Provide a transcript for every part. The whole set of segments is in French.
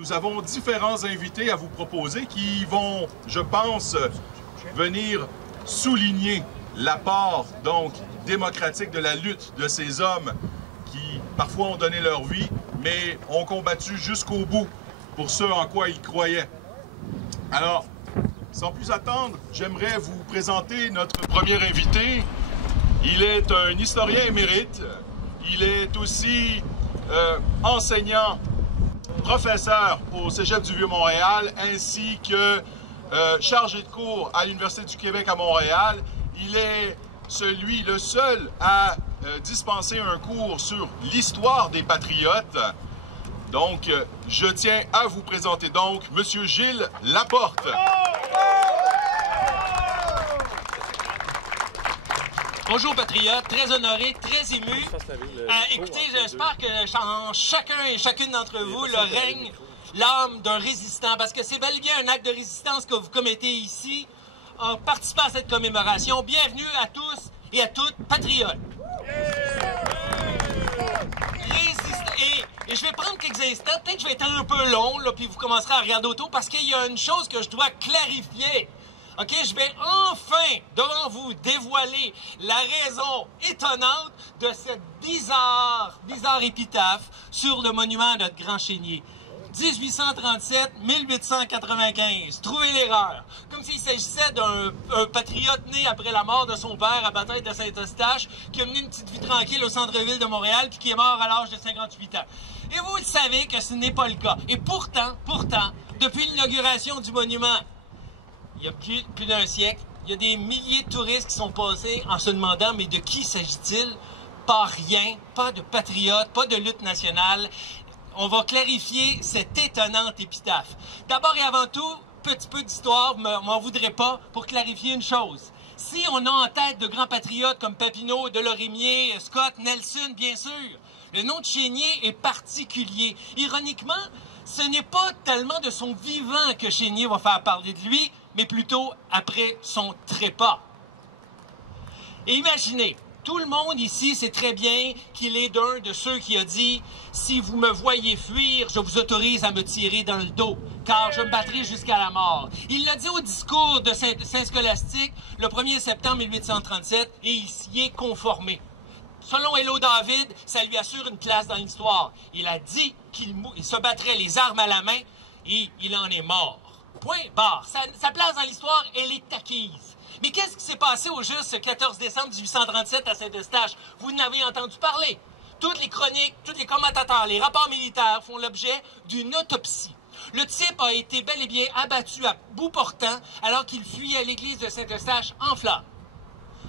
Nous avons différents invités à vous proposer qui vont, je pense, venir souligner l'apport donc démocratique de la lutte de ces hommes qui parfois ont donné leur vie, mais ont combattu jusqu'au bout pour ce en quoi ils croyaient. Alors, sans plus attendre, j'aimerais vous présenter notre premier invité. Il est un historien émérite. Il est aussi enseignant, professeur au Cégep du Vieux-Montréal, ainsi que chargé de cours à l'Université du Québec à Montréal. Il est le seul à dispenser un cours sur l'histoire des patriotes. Donc, je tiens à vous présenter donc M. Gilles Laporte. Bonjour patriotes, très honoré, très ému. Écoutez, j'espère que en chacun et chacune d'entre vous, le règne l'âme d'un résistant, parce que c'est bel et bien un acte de résistance que vous commettez ici en participant à cette commémoration. Bienvenue à tous et à toutes patriotes. Et je vais prendre quelques instants, peut-être que je vais être un peu long, là, puis vous commencerez à regarder autour, parce qu'il y a une chose que je dois clarifier. OK, je vais enfin, devant vous, dévoiler la raison étonnante de cette bizarre épitaphe sur le monument à notre grand chénier. 1837-1895. Trouvez l'erreur. Comme s'il s'agissait d'un patriote né après la mort de son père à Bataille de Saint-Eustache, qui a mené une petite vie tranquille au centre-ville de Montréal, puis qui est mort à l'âge de 58 ans. Et vous le savez que ce n'est pas le cas. Et pourtant, depuis l'inauguration du monument, il y a plus d'un siècle, il y a des milliers de touristes qui sont passés en se demandant, mais de qui s'agit-il? Pas rien, pas de patriotes, pas de lutte nationale. On va clarifier cette étonnante épitaphe. D'abord et avant tout, petit peu d'histoire, m'en voudrez pas, pour clarifier une chose. Si on a en tête de grands patriotes comme Papineau, Delorimier, Scott, Nelson, bien sûr, le nom de Chénier est particulier. Ironiquement, ce n'est pas tellement de son vivant que Chénier va faire parler de lui, mais plutôt après son trépas. Et imaginez, tout le monde ici sait très bien qu'il est d'un de ceux qui a dit « Si vous me voyez fuir, je vous autorise à me tirer dans le dos, car je me battrai jusqu'à la mort. » Il l'a dit au discours de Saint-Scolastique le 1er septembre 1837 et il s'y est conformé. Selon Hello David, ça lui assure une place dans l'histoire. Il a dit qu'il se battrait les armes à la main et il en est mort. Point barre. Sa place dans l'histoire, elle est acquise. Mais qu'est-ce qui s'est passé au juste ce 14 décembre 1837 à Saint-Eustache? Vous n'avez entendu parler. Toutes les chroniques, tous les commentateurs, les rapports militaires font l'objet d'une autopsie. Le type a été bel et bien abattu à bout portant alors qu'il fuyait l'église de Saint-Eustache en flammes.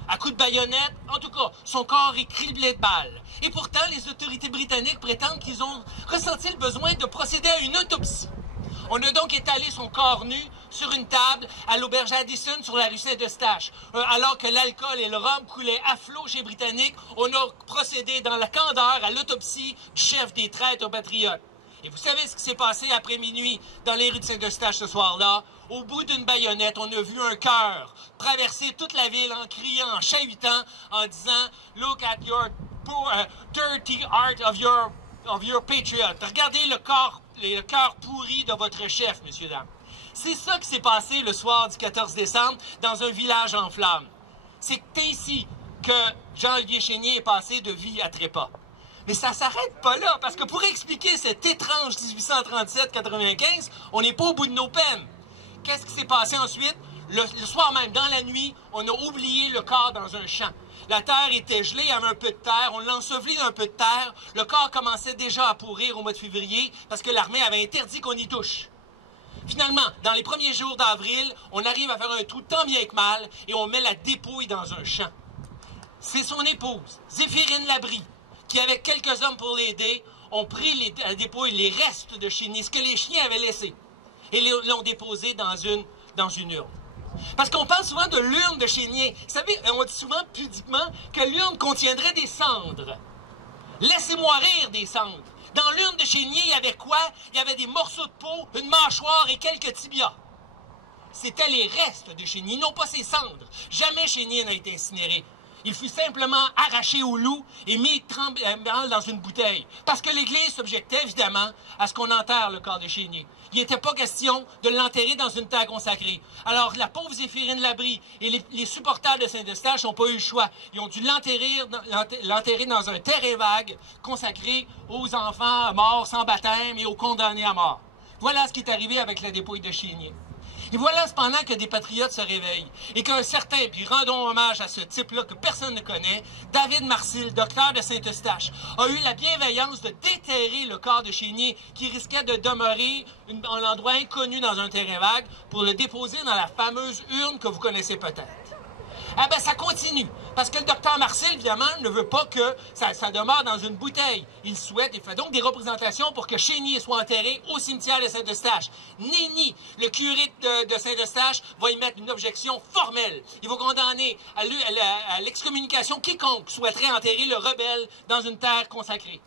À coups de baïonnette, en tout cas, son corps est criblé de balles. Et pourtant, les autorités britanniques prétendent qu'ils ont ressenti le besoin de procéder à une autopsie. On a donc étalé son corps nu sur une table à l'auberge Addison sur la rue Saint-Eustache. Alors que l'alcool et le rhum coulaient à flot chez les Britanniques, on a procédé dans la candeur à l'autopsie du chef des traîtres patriotes. Et vous savez ce qui s'est passé après minuit dans les rues de Saint-Eustache ce soir-là? Au bout d'une baïonnette, on a vu un cœur traverser toute la ville en criant, en chahutant, en disant « Look at your dirty heart of your patriot. » Regardez le cœur pourri de votre chef, messieurs, dames. C'est ça qui s'est passé le soir du 14 décembre dans un village en flammes. C'est ainsi que Jean-Olivier Chénier est passé de vie à trépas. Mais ça s'arrête pas là, parce que pour expliquer cet étrange 1837-95, on n'est pas au bout de nos peines. Qu'est-ce qui s'est passé ensuite? Le soir même, dans la nuit, on a oublié le corps dans un champ. La terre était gelée, il y avait un peu de terre, on l'a enseveli dans un peu de terre. Le corps commençait déjà à pourrir au mois de février parce que l'armée avait interdit qu'on y touche. Finalement, dans les premiers jours d'avril, on arrive à faire un trou tant bien que mal et on met la dépouille dans un champ. C'est son épouse, Zéphirine Labrie, qui, avec quelques hommes pour l'aider, ont pris la dépouille, les restes de Chénier, ce que les chiens avaient laissé, et l'ont déposé dans une urne. Parce qu'on parle souvent de l'urne de Chénier. Vous savez, on dit souvent pudiquement que l'urne contiendrait des cendres. Laissez-moi rire des cendres. Dans l'urne de Chénier, il y avait quoi? Il y avait des morceaux de peau, une mâchoire et quelques tibias. C'était les restes de Chénier, non pas ses cendres. Jamais Chénier n'a été incinéré. Il fut simplement arraché au loup et mis tremblant dans une bouteille. Parce que l'Église s'objectait évidemment à ce qu'on enterre le corps de Chénier. Il n'était pas question de l'enterrer dans une terre consacrée. Alors la pauvre Zéphirine Labrie et les supporters de Saint-Eustache n'ont pas eu le choix. Ils ont dû l'enterrer dans un terrain vague consacré aux enfants morts sans baptême et aux condamnés à mort. Voilà ce qui est arrivé avec la dépouille de Chénier. Et voilà cependant que des patriotes se réveillent et qu'un certain, puis rendons hommage à ce type-là que personne ne connaît, David Marcil, docteur de Saint-Eustache, a eu la bienveillance de déterrer le corps de Chénier qui risquait de demeurer un endroit inconnu dans un terrain vague pour le déposer dans la fameuse urne que vous connaissez peut-être. Ah ben ça continue, parce que le docteur Marcil, évidemment, ne veut pas que ça demeure dans une bouteille. Il souhaite, il fait donc des représentations pour que Chénier soit enterré au cimetière de Saint-Eustache. Ni, le curé de Saint-Eustache va y mettre une objection formelle. Il va condamner à l'excommunication quiconque souhaiterait enterrer le rebelle dans une terre consacrée.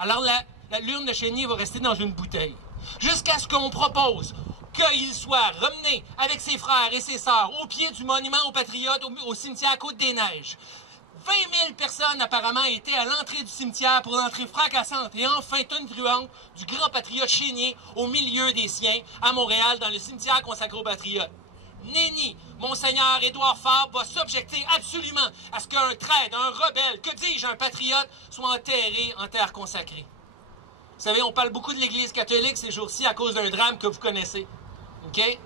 Alors l'urne de Chénier va rester dans une bouteille, jusqu'à ce qu'on propose qu'il soit ramené avec ses frères et ses sœurs au pied du monument aux Patriotes au cimetière Côte-des-Neiges. 20 000 personnes apparemment étaient à l'entrée du cimetière pour l'entrée fracassante et enfin tonitruante du grand patriote Chénier au milieu des siens à Montréal dans le cimetière consacré aux Patriotes. Nenni, Monseigneur Édouard Fabre va s'objecter absolument à ce qu'un traître, un rebelle, que dis-je, un patriote, soit enterré en terre consacrée. Vous savez, on parle beaucoup de l'Église catholique ces jours-ci à cause d'un drame que vous connaissez. OK?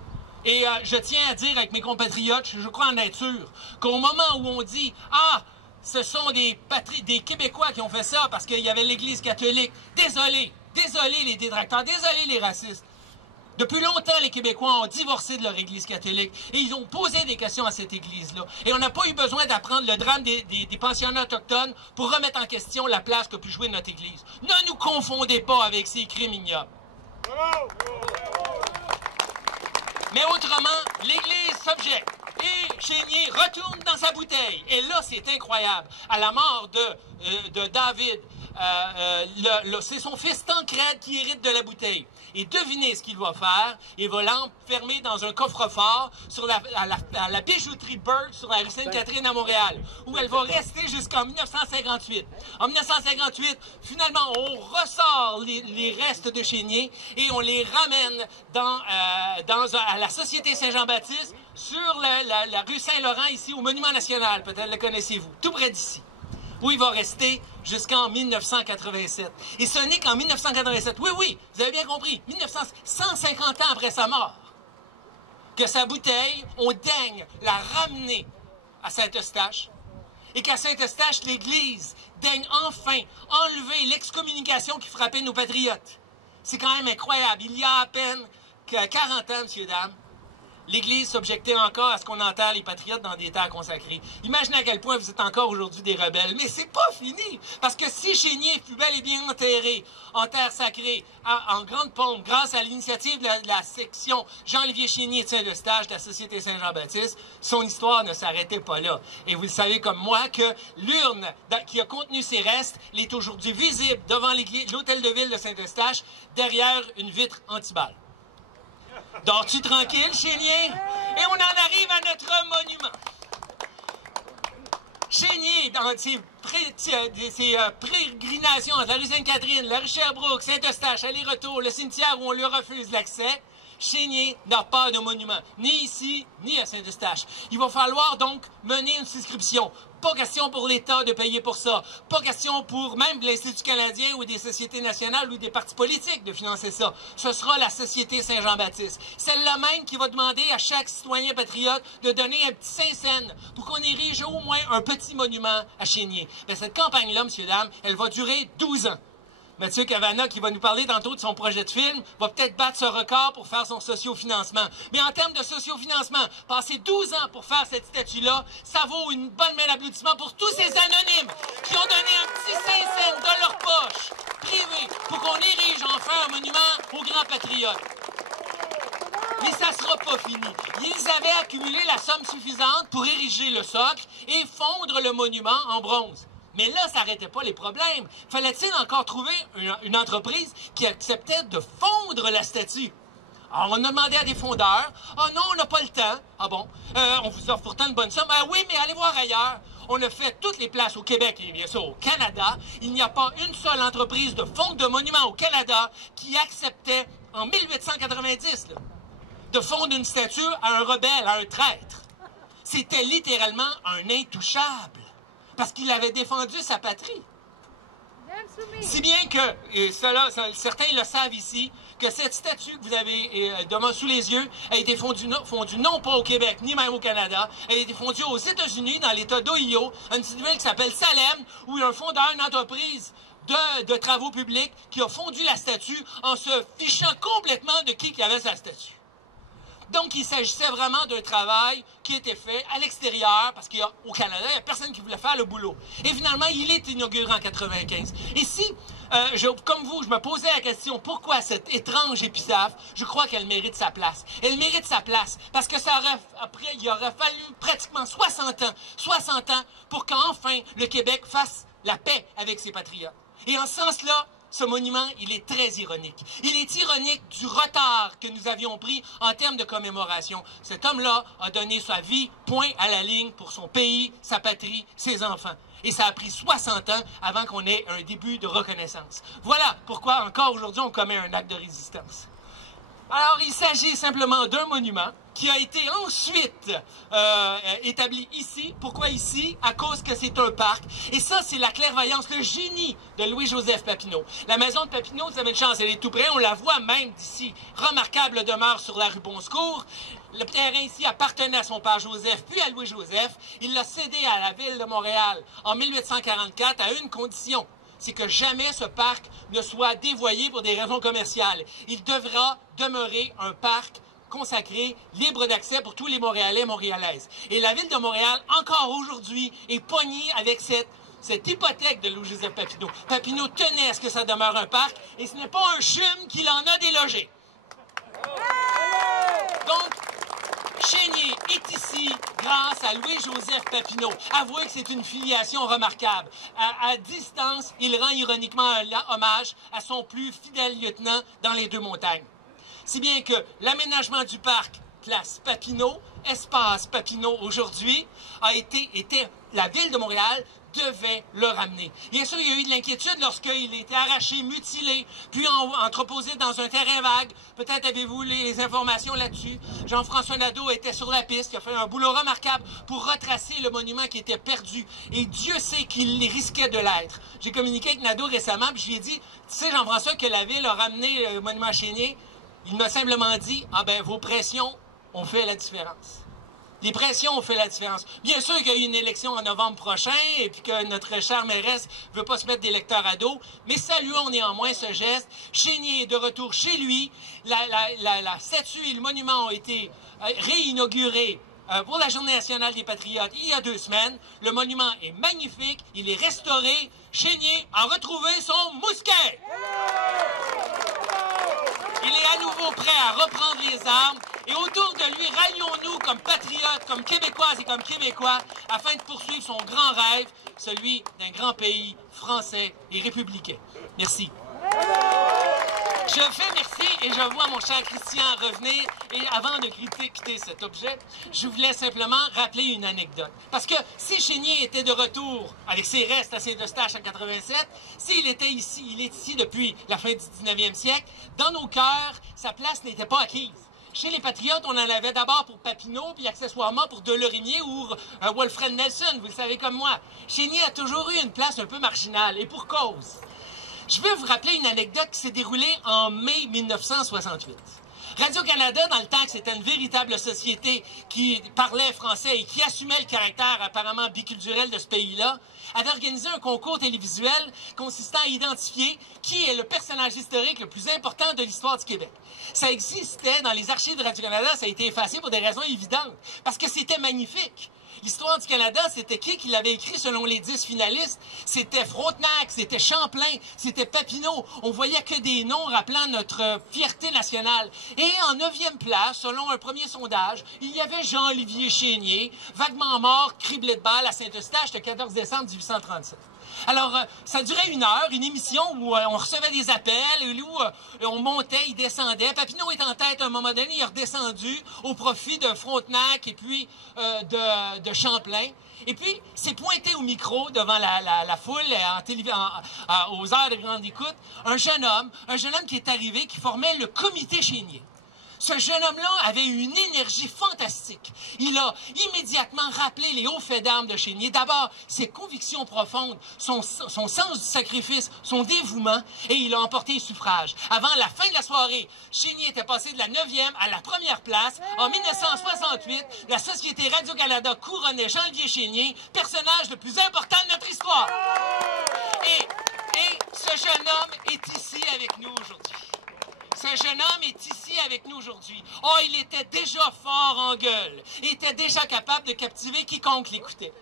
Et je tiens à dire avec mes compatriotes, je crois en être sûr, qu'au moment où on dit « Ah, ce sont des Québécois qui ont fait ça parce qu'il y avait l'Église catholique. » Désolé les détracteurs, désolé les racistes. Depuis longtemps, les Québécois ont divorcé de leur Église catholique et ils ont posé des questions à cette Église-là. Et on n'a pas eu besoin d'apprendre le drame des pensionnats autochtones pour remettre en question la place que peut jouer notre Église. Ne nous confondez pas avec ces crimes ignobles. Mais autrement, l'Église s'objecte et Chénier retourne dans sa bouteille. Et là, c'est incroyable. À la mort de David, c'est son fils Tancred qui hérite de la bouteille. Et devinez ce qu'il va faire. Il va l'enfermer dans un coffre-fort à la bijouterie Burke sur la rue Sainte-Catherine à Montréal, où elle va rester jusqu'en 1958. En 1958, finalement, on ressort les restes de Chénier et on les ramène à la Société Saint-Jean-Baptiste sur la rue Saint-Laurent, ici au Monument National. Peut-être le connaissez-vous, tout près d'ici, où il va rester jusqu'en 1987. Et ce n'est qu'en 1987, oui, vous avez bien compris, 150 ans après sa mort, que sa bouteille, on daigne la ramener à Saint-Eustache, et qu'à Saint-Eustache, l'Église daigne enfin enlever l'excommunication qui frappait nos patriotes. C'est quand même incroyable. Il y a à peine 40 ans, messieurs, dames, l'Église s'objectait encore à ce qu'on enterre les patriotes dans des terres consacrées. Imaginez à quel point vous êtes encore aujourd'hui des rebelles. Mais c'est pas fini! Parce que si Chénier fut bel et bien enterré en terre sacrée, en grande pompe, grâce à l'initiative de la section Jean-Olivier Chénier de Saint-Eustache de la Société Saint-Jean-Baptiste, son histoire ne s'arrêtait pas là. Et vous le savez comme moi que l'urne qui a contenu ses restes est aujourd'hui visible devant l'hôtel de ville de Saint-Eustache, derrière une vitre anti-balles. Dors-tu tranquille, Chénier? Et on en arrive à notre monument. Chénier, dans ses pérégrinations entre la rue Sainte-Catherine, la rue Sherbrooke, Saint-Eustache, aller-retour, le cimetière où on lui refuse l'accès, Chénier n'a pas de monument, ni ici, ni à Saint-Eustache. Il va falloir donc mener une souscription. Pas question pour l'État de payer pour ça. Pas question pour même l'Institut canadien ou des sociétés nationales ou des partis politiques de financer ça. Ce sera la Société Saint-Jean-Baptiste. Celle-là même qui va demander à chaque citoyen patriote de donner un petit 5 cents pour qu'on érige au moins un petit monument à Chénier. Mais cette campagne-là, messieurs, dames, elle va durer 12 ans. Mathieu Cavana, qui va nous parler tantôt de son projet de film, va peut-être battre ce record pour faire son sociofinancement. Mais en termes de sociofinancement, passer 12 ans pour faire cette statue-là, ça vaut une bonne main d'applaudissement pour tous ces anonymes qui ont donné un petit 5 cents dans leur poche privée pour qu'on érige enfin un monument aux grands patriotes. Mais ça ne sera pas fini. Ils avaient accumulé la somme suffisante pour ériger le socle et fondre le monument en bronze. Mais là, ça n'arrêtait pas les problèmes. Fallait-il encore trouver une entreprise qui acceptait de fondre la statue? Alors, on a demandé à des fondeurs. « Ah non, on n'a pas le temps. »« Ah bon? On vous offre pourtant une bonne somme. »« Ah oui, mais allez voir ailleurs. » On a fait toutes les places au Québec et bien sûr au Canada. Il n'y a pas une seule entreprise de fonds de monuments au Canada qui acceptait, en 1890, là, de fondre une statue à un rebelle, à un traître. C'était littéralement un intouchable, parce qu'il avait défendu sa patrie. Si bien que, et certains le savent ici, que cette statue que vous avez sous les yeux a été fondue non pas au Québec, ni même au Canada, elle a été fondue aux États-Unis, dans l'État d'Ohio, une petite ville qui s'appelle Salem, où il y a un fondeur d'une entreprise de travaux publics qui a fondu la statue en se fichant complètement de qui avait sa statue. Donc, il s'agissait vraiment d'un travail qui était fait à l'extérieur, parce qu'au Canada, il n'y a personne qui voulait faire le boulot. Et finalement, il est inauguré en 1995. Et si, comme vous, je me posais la question, pourquoi cette étrange épitaphe, je crois qu'elle mérite sa place. Elle mérite sa place parce que il aurait fallu pratiquement 60 ans pour qu'enfin le Québec fasse la paix avec ses patriotes. Et en ce sens-là, ce monument, il est très ironique. Il est ironique du retard que nous avions pris en termes de commémoration. Cet homme-là a donné sa vie, point à la ligne, pour son pays, sa patrie, ses enfants. Et ça a pris 60 ans avant qu'on ait un début de reconnaissance. Voilà pourquoi, encore aujourd'hui, on commet un acte de résistance. Alors, il s'agit simplement d'un monument qui a été ensuite établi ici. Pourquoi ici? À cause que c'est un parc. Et ça, c'est la clairvoyance, le génie de Louis-Joseph Papineau. La maison de Papineau, vous avez une chance, elle est tout près. On la voit même d'ici. Remarquable demeure sur la rue Bonsecours. Le terrain ici appartenait à son père Joseph, puis à Louis-Joseph. Il l'a cédé à la ville de Montréal en 1844 à une condition. C'est que jamais ce parc ne soit dévoyé pour des raisons commerciales. Il devra demeurer un parc consacré, libre d'accès pour tous les Montréalais et Montréalaises. Et la ville de Montréal, encore aujourd'hui, est pognée avec cette hypothèque de Louis-Joseph Papineau. Papineau tenait à ce que ça demeure un parc, et ce n'est pas un chum qui l'en a délogé. Donc, Chénier est ici grâce à Louis-Joseph Papineau. Avouez que c'est une filiation remarquable. À distance, il rend ironiquement un hommage à son plus fidèle lieutenant dans les Deux-Montagnes. Si bien que l'aménagement du parc, place Papineau, espace Papineau aujourd'hui, était la ville de Montréal devait le ramener. Bien sûr, il y a eu de l'inquiétude lorsqu'il a été arraché, mutilé, puis entreposé dans un terrain vague. Peut-être avez-vous les informations là-dessus. Jean-François Nadeau était sur la piste, il a fait un boulot remarquable pour retracer le monument qui était perdu. Et Dieu sait qu'il risquait de l'être. J'ai communiqué avec Nadeau récemment, puis je lui ai dit, tu sais, Jean-François, que la ville a ramené le monument Chénier. Il m'a simplement dit, ah ben, vos pressions ont fait la différence. Les pressions ont fait la différence. Bien sûr qu'il y a eu une élection en novembre prochain et puis que notre chère mairesse ne veut pas se mettre d'électeurs à dos, mais saluons néanmoins ce geste. Chénier est de retour chez lui. La statue et le monument ont été réinaugurés pour la Journée nationale des Patriotes il y a 2 semaines. Le monument est magnifique, il est restauré. Chénier a retrouvé son mousquet. Il est à nouveau prêt à reprendre les armes et autour de lui, rallions-nous comme patriotes, comme Québécoises et comme Québécois afin de poursuivre son grand rêve, celui d'un grand pays français et républicain. Merci. Je fais merci et je vois mon cher Christian revenir. Et avant de quitter cet objet, je voulais simplement rappeler une anecdote. Parce que si Chénier était de retour avec ses restes à Saint-Eustache en 87, s'il était ici, il est ici depuis la fin du 19e siècle, dans nos cœurs, sa place n'était pas acquise. Chez les Patriotes, on en avait d'abord pour Papineau, puis accessoirement pour Delorimier ou Wilfred Nelson, vous le savez comme moi. Chénier a toujours eu une place un peu marginale, et pour cause. Je veux vous rappeler une anecdote qui s'est déroulée en mai 1968. Radio-Canada, dans le temps que c'était une véritable société qui parlait français et qui assumait le caractère apparemment biculturel de ce pays-là, avait organisé un concours télévisuel consistant à identifier qui est le personnage historique le plus important de l'histoire du Québec. Ça existait dans les archives de Radio-Canada, ça a été effacé pour des raisons évidentes, parce que c'était magnifique. L'histoire du Canada, c'était qui l'avait écrit selon les 10 finalistes? C'était Frontenac, c'était Champlain, c'était Papineau. On voyait que des noms rappelant notre fierté nationale. Et en 9e place, selon un premier sondage, il y avait Jean-Olivier Chénier, vaguement mort, criblé de balles à Saint-Eustache le 14 décembre 1837. Alors, ça durait 1 heure, une émission où on recevait des appels, où on montait, il descendait. Papineau est en tête à un moment donné, il est redescendu au profit de Frontenac et puis de Champlain. Et puis, s'est pointé au micro devant la foule aux heures de grande écoute, un jeune homme qui est arrivé, qui formait le comité Chénier. Ce jeune homme-là avait une énergie fantastique. Il a immédiatement rappelé les hauts faits d'armes de Chénier. D'abord, ses convictions profondes, son sens du sacrifice, son dévouement, et il a emporté le suffrage. Avant la fin de la soirée, Chénier était passé de la 9e à la 1re place. En 1968, la Société Radio-Canada couronnait Jean-Olivier Chénier, personnage le plus important de notre histoire. Et ce jeune homme est ici avec nous aujourd'hui. Ce jeune homme est ici avec nous aujourd'hui. Oh, il était déjà fort en gueule. Il était déjà capable de captiver quiconque l'écoutait.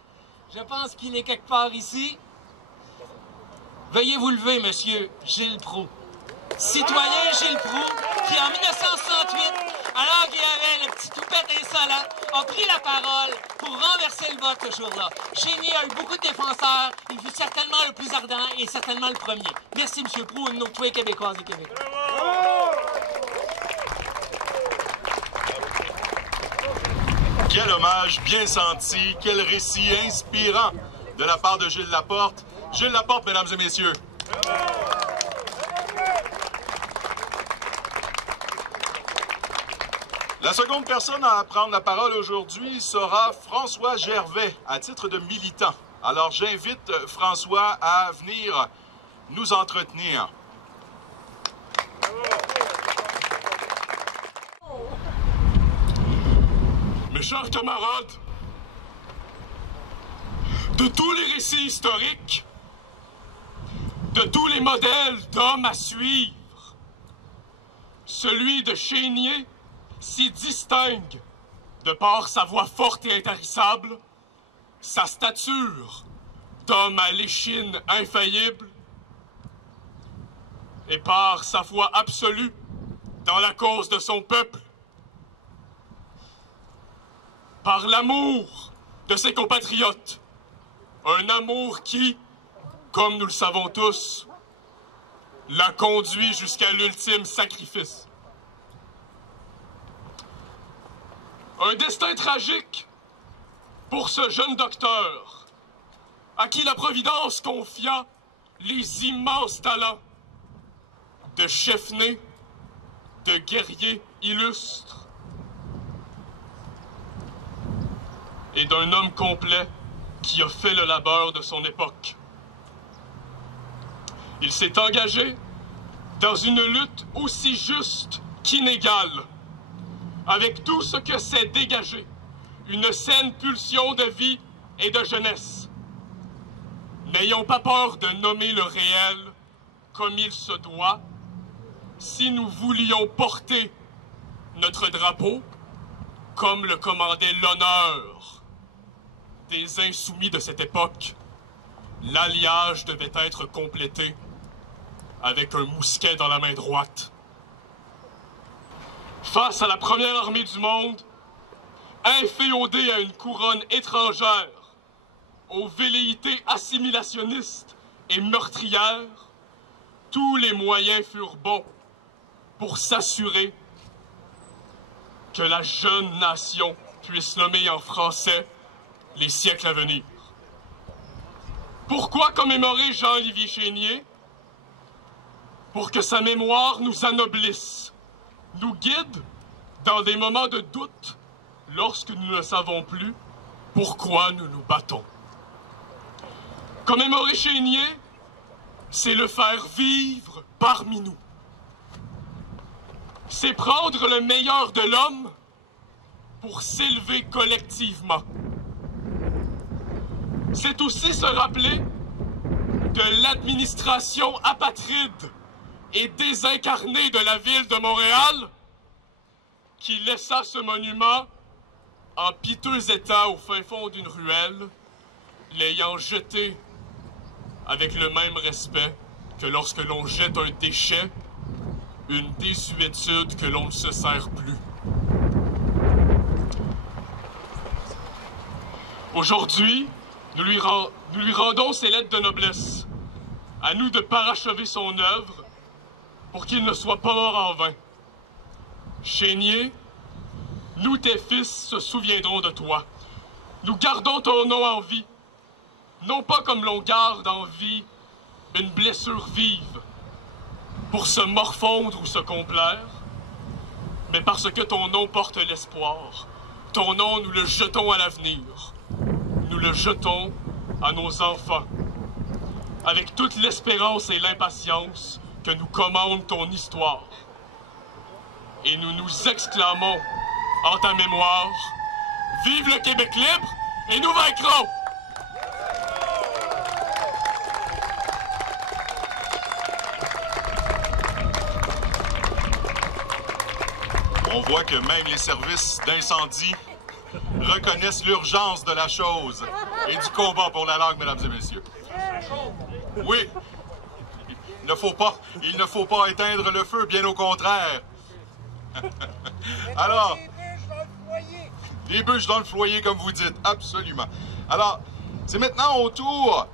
Je pense qu'il est quelque part ici. Veuillez vous lever, monsieur Gilles Proulx. Citoyen Gilles Proulx, qui en 1968, alors qu'il avait le petit toupette insolent, a pris la parole pour renverser le vote ce jour-là. Chénier a eu beaucoup de défenseurs. Il fut certainement le plus ardent et certainement le premier. Merci, M. Proulx, une autre fois québécoise et québécois. Quel hommage bien senti, quel récit inspirant de la part de Gilles Laporte. Gilles Laporte, mesdames et messieurs. La seconde personne à prendre la parole aujourd'hui sera François Gervais, à titre de militant. Alors j'invite François à venir nous entretenir. Mes chers camarades, de tous les récits historiques, de tous les modèles d'hommes à suivre, celui de Chénier s'y distingue de par sa voix forte et intarissable, sa stature d'homme à l'échine infaillible et par sa foi absolue dans la cause de son peuple, par l'amour de ses compatriotes, un amour qui, comme nous le savons tous, l'a conduit jusqu'à l'ultime sacrifice. Un destin tragique pour ce jeune docteur, à qui la Providence confia les immenses talents de chef-né, de guerrier illustre et d'un homme complet qui a fait le labeur de son époque. Il s'est engagé dans une lutte aussi juste qu'inégale, avec tout ce que c'est dégagé, une saine pulsion de vie et de jeunesse. N'ayons pas peur de nommer le réel comme il se doit, si nous voulions porter notre drapeau comme le commandait l'honneur des insoumis de cette époque. L'alliage devait être complété avec un mousquet dans la main droite. Face à la première armée du monde, inféodée à une couronne étrangère, aux velléités assimilationnistes et meurtrières, tous les moyens furent bons pour s'assurer que la jeune nation puisse nommer en français les siècles à venir. Pourquoi commémorer Jean-Olivier Chénier? Pour que sa mémoire nous anoblisse, nous guide dans des moments de doute lorsque nous ne savons plus pourquoi nous nous battons. Commémorer Chénier, c'est le faire vivre parmi nous. C'est prendre le meilleur de l'homme pour s'élever collectivement. C'est aussi se rappeler de l'administration apatride et désincarnée de la ville de Montréal qui laissa ce monument en piteux état au fin fond d'une ruelle, l'ayant jeté avec le même respect que lorsque l'on jette un déchet, une désuétude que l'on ne se sert plus. Aujourd'hui, nous lui nous lui rendons ses lettres de noblesse. À nous de parachever son œuvre pour qu'il ne soit pas mort en vain. Chénier, nous, tes fils, se souviendrons de toi. Nous gardons ton nom en vie, non pas comme l'on garde en vie une blessure vive, pour se morfondre ou se complaire, mais parce que ton nom porte l'espoir. Ton nom, nous le jetons à l'avenir. Nous le jetons à nos enfants, avec toute l'espérance et l'impatience que nous commande ton histoire. Et nous nous exclamons en ta mémoire, vive le Québec libre et nous vaincrons! On voit que même les services d'incendie reconnaissent l'urgence de la chose et du combat pour la langue, mesdames et messieurs. Oui, il ne faut pas éteindre le feu, bien au contraire. Alors, des bûches dans le foyer, comme vous dites, absolument. Alors, c'est maintenant au tour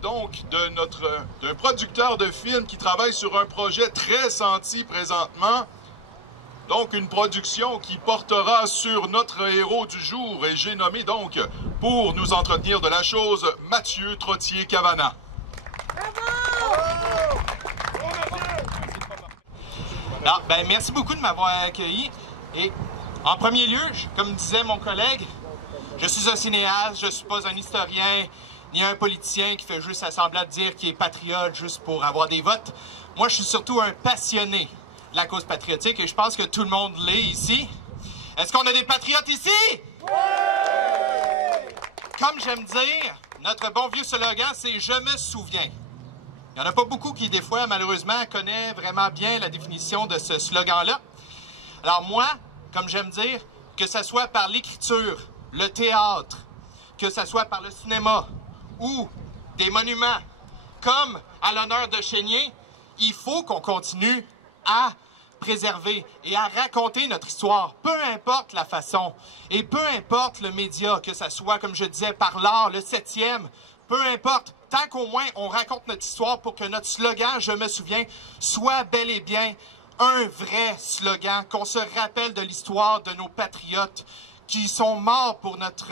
donc d'un producteur de films qui travaille sur un projet très senti présentement. Donc, une production qui portera sur notre héros du jour. Et j'ai nommé donc, pour nous entretenir de la chose, Mathieu Trottier-Cavana. Ah, ben, merci beaucoup de m'avoir accueilli. Et en premier lieu, comme disait mon collègue, je suis un cinéaste, je ne suis pas un historien ni un politicien qui fait juste semblant de dire qu'il est patriote juste pour avoir des votes. Moi, je suis surtout un passionné de la cause patriotique et je pense que tout le monde l'est ici. Est-ce qu'on a des patriotes ici? Oui! Comme j'aime dire, notre bon vieux slogan, c'est « Je me souviens ». Il n'y en a pas beaucoup qui, des fois, malheureusement, connaissent vraiment bien la définition de ce slogan-là. Alors moi, comme j'aime dire, que ce soit par l'écriture, le théâtre, que ce soit par le cinéma ou des monuments, comme à l'honneur de Chénier, il faut qu'on continue à préserver et à raconter notre histoire, peu importe la façon et peu importe le média, que ce soit, comme je disais, par l'art, le 7e, peu importe, tant qu'au moins on raconte notre histoire pour que notre slogan « Je me souviens » soit bel et bien un vrai slogan, qu'on se rappelle de l'histoire de nos patriotes qui sont morts pour notre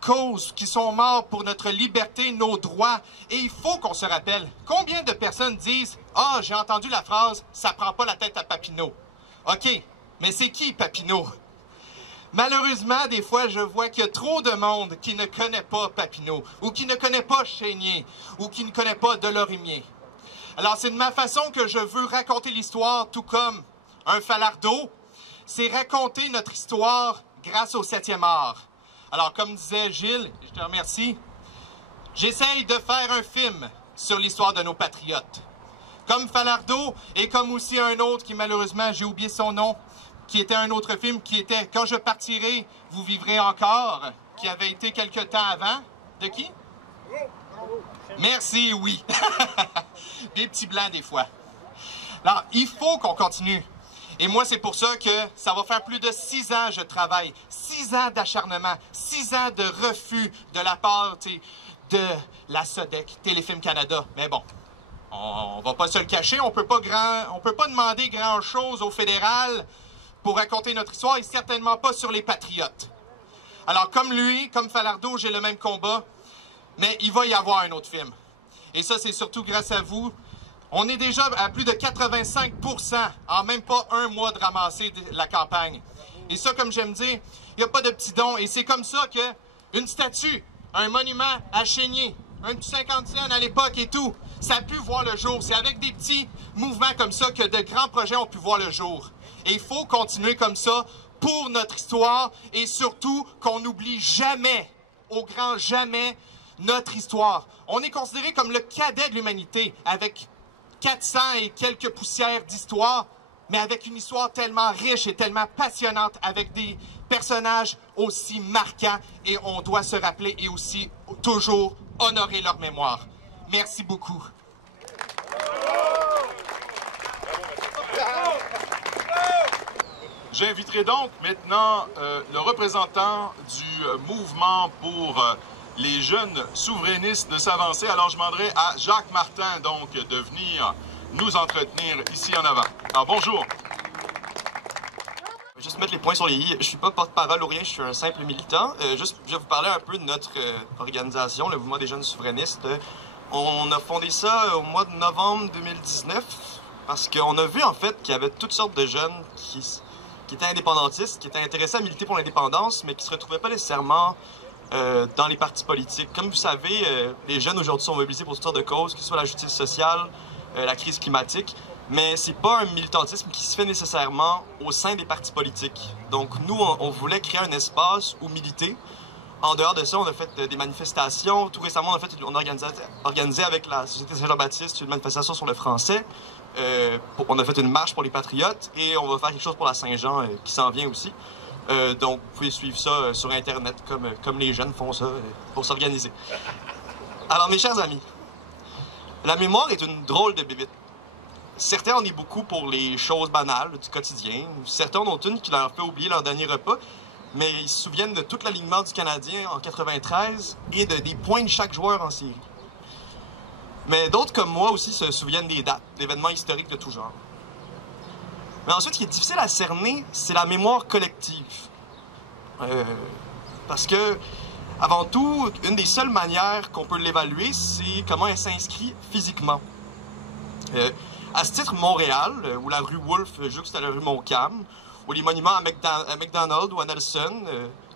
cause, qui sont morts pour notre liberté, nos droits. Et il faut qu'on se rappelle. Combien de personnes disent « Ah, j'ai entendu la phrase « Ça prend pas la tête à Papineau ». OK, mais c'est qui Papineau? Malheureusement, des fois, je vois qu'il y a trop de monde qui ne connaît pas Papineau, ou qui ne connaît pas Chénier, ou qui ne connaît pas Delorimier. Alors, c'est de ma façon que je veux raconter l'histoire, tout comme un Falardeau. C'est raconter notre histoire grâce au 7e art. Alors, comme disait Gilles, je te remercie, j'essaye de faire un film sur l'histoire de nos patriotes. Comme Falardeau et comme aussi un autre qui, malheureusement, j'ai oublié son nom, qui était un autre film qui était « Quand je partirai, vous vivrez encore », qui avait été quelque temps avant. De qui? Merci, oui. Des petits blancs des fois. Alors, il faut qu'on continue. Et moi, c'est pour ça que ça va faire plus de 6 ans que je travaille. 6 ans d'acharnement, 6 ans de refus de la part de la SODEC, Téléfilm Canada. Mais bon, on va pas se le cacher, on peut pas demander grand-chose au fédéral pour raconter notre histoire et certainement pas sur les patriotes. Alors, comme lui, comme Falardeau, j'ai le même combat, mais il va y avoir un autre film. Et ça, c'est surtout grâce à vous. On est déjà à plus de 85% en même pas un mois de ramasser la campagne. Et ça, comme j'aime dire, il n'y a pas de petits dons. Et c'est comme ça qu'une statue, un monument à Chénier, un petit 50 cents à l'époque et tout, ça a pu voir le jour. C'est avec des petits mouvements comme ça que de grands projets ont pu voir le jour. Et il faut continuer comme ça pour notre histoire et surtout qu'on n'oublie jamais, au grand jamais, notre histoire. On est considéré comme le cadet de l'humanité avec 400 et quelques poussières d'histoire, mais avec une histoire tellement riche et tellement passionnante, avec des personnages aussi marquants, et on doit se rappeler et aussi toujours honorer leur mémoire. Merci beaucoup. J'inviterai donc maintenant le représentant du mouvement pour les jeunes souverainistes de s'avancer. Alors, je demanderai à Jacques Martin, donc, de venir nous entretenir ici en avant. Alors, bonjour. Juste mettre les points sur les i. Je suis pas porte-parole ou rien, je suis un simple militant. Je vais vous parler un peu de notre organisation, le Mouvement des jeunes souverainistes. On a fondé ça au mois de novembre 2019 parce qu'on a vu en fait qu'il y avait toutes sortes de jeunes qui étaient indépendantistes, qui étaient intéressés à militer pour l'indépendance, mais qui se retrouvaient pas nécessairement dans les partis politiques. Comme vous savez, les jeunes aujourd'hui sont mobilisés pour toutes sortes de causes, que ce soit la justice sociale, la crise climatique, mais c'est pas un militantisme qui se fait nécessairement au sein des partis politiques. Donc nous, on voulait créer un espace où militer. En dehors de ça, on a fait des manifestations. Tout récemment, on a organisé avec la Société Saint-Jean-Baptiste une manifestation sur le français. On a fait une marche pour les Patriotes et on va faire quelque chose pour la Saint-Jean qui s'en vient aussi. Donc, vous pouvez suivre ça sur Internet comme les jeunes font ça pour s'organiser. Alors, mes chers amis, la mémoire est une drôle de bébite. Certains en ont beaucoup pour les choses banales du quotidien. Certains en ont une qui leur fait oublier leur dernier repas. Mais ils se souviennent de tout l'alignement du Canadien en 93 et des points de chaque joueur en série. Mais d'autres comme moi aussi se souviennent des dates, d'événements historiques de tout genre. Mais ensuite, ce qui est difficile à cerner, c'est la mémoire collective. Parce que, avant tout, une des seules manières qu'on peut l'évaluer, c'est comment elle s'inscrit physiquement. À ce titre, Montréal, où la rue Wolfe jouxte à la rue Montcalm, ou les monuments à McDonald ou à Nelson,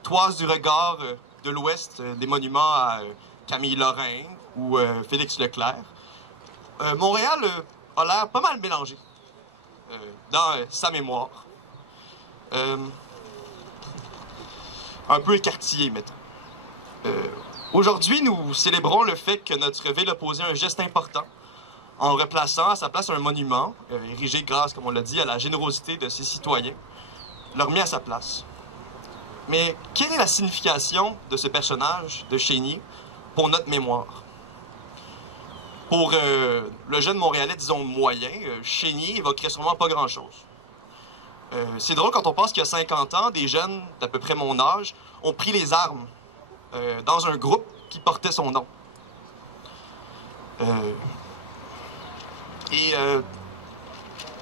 toisent du regard de l'Ouest des monuments à Camille Lorrain ou Félix Leclerc. Montréal a l'air pas mal mélangé dans sa mémoire. Un peu écartillé, mettons. Aujourd'hui, nous célébrons le fait que notre ville a posé un geste important en replaçant à sa place un monument, érigé grâce, comme on l'a dit, à la générosité de ses citoyens, l'a remis à sa place. Mais quelle est la signification de ce personnage de Chénier pour notre mémoire? Pour le jeune Montréalais, disons, moyen, Chénier évoquerait sûrement pas grand-chose. C'est drôle, quand on pense qu'il y a 50 ans, des jeunes d'à peu près mon âge ont pris les armes dans un groupe qui portait son nom.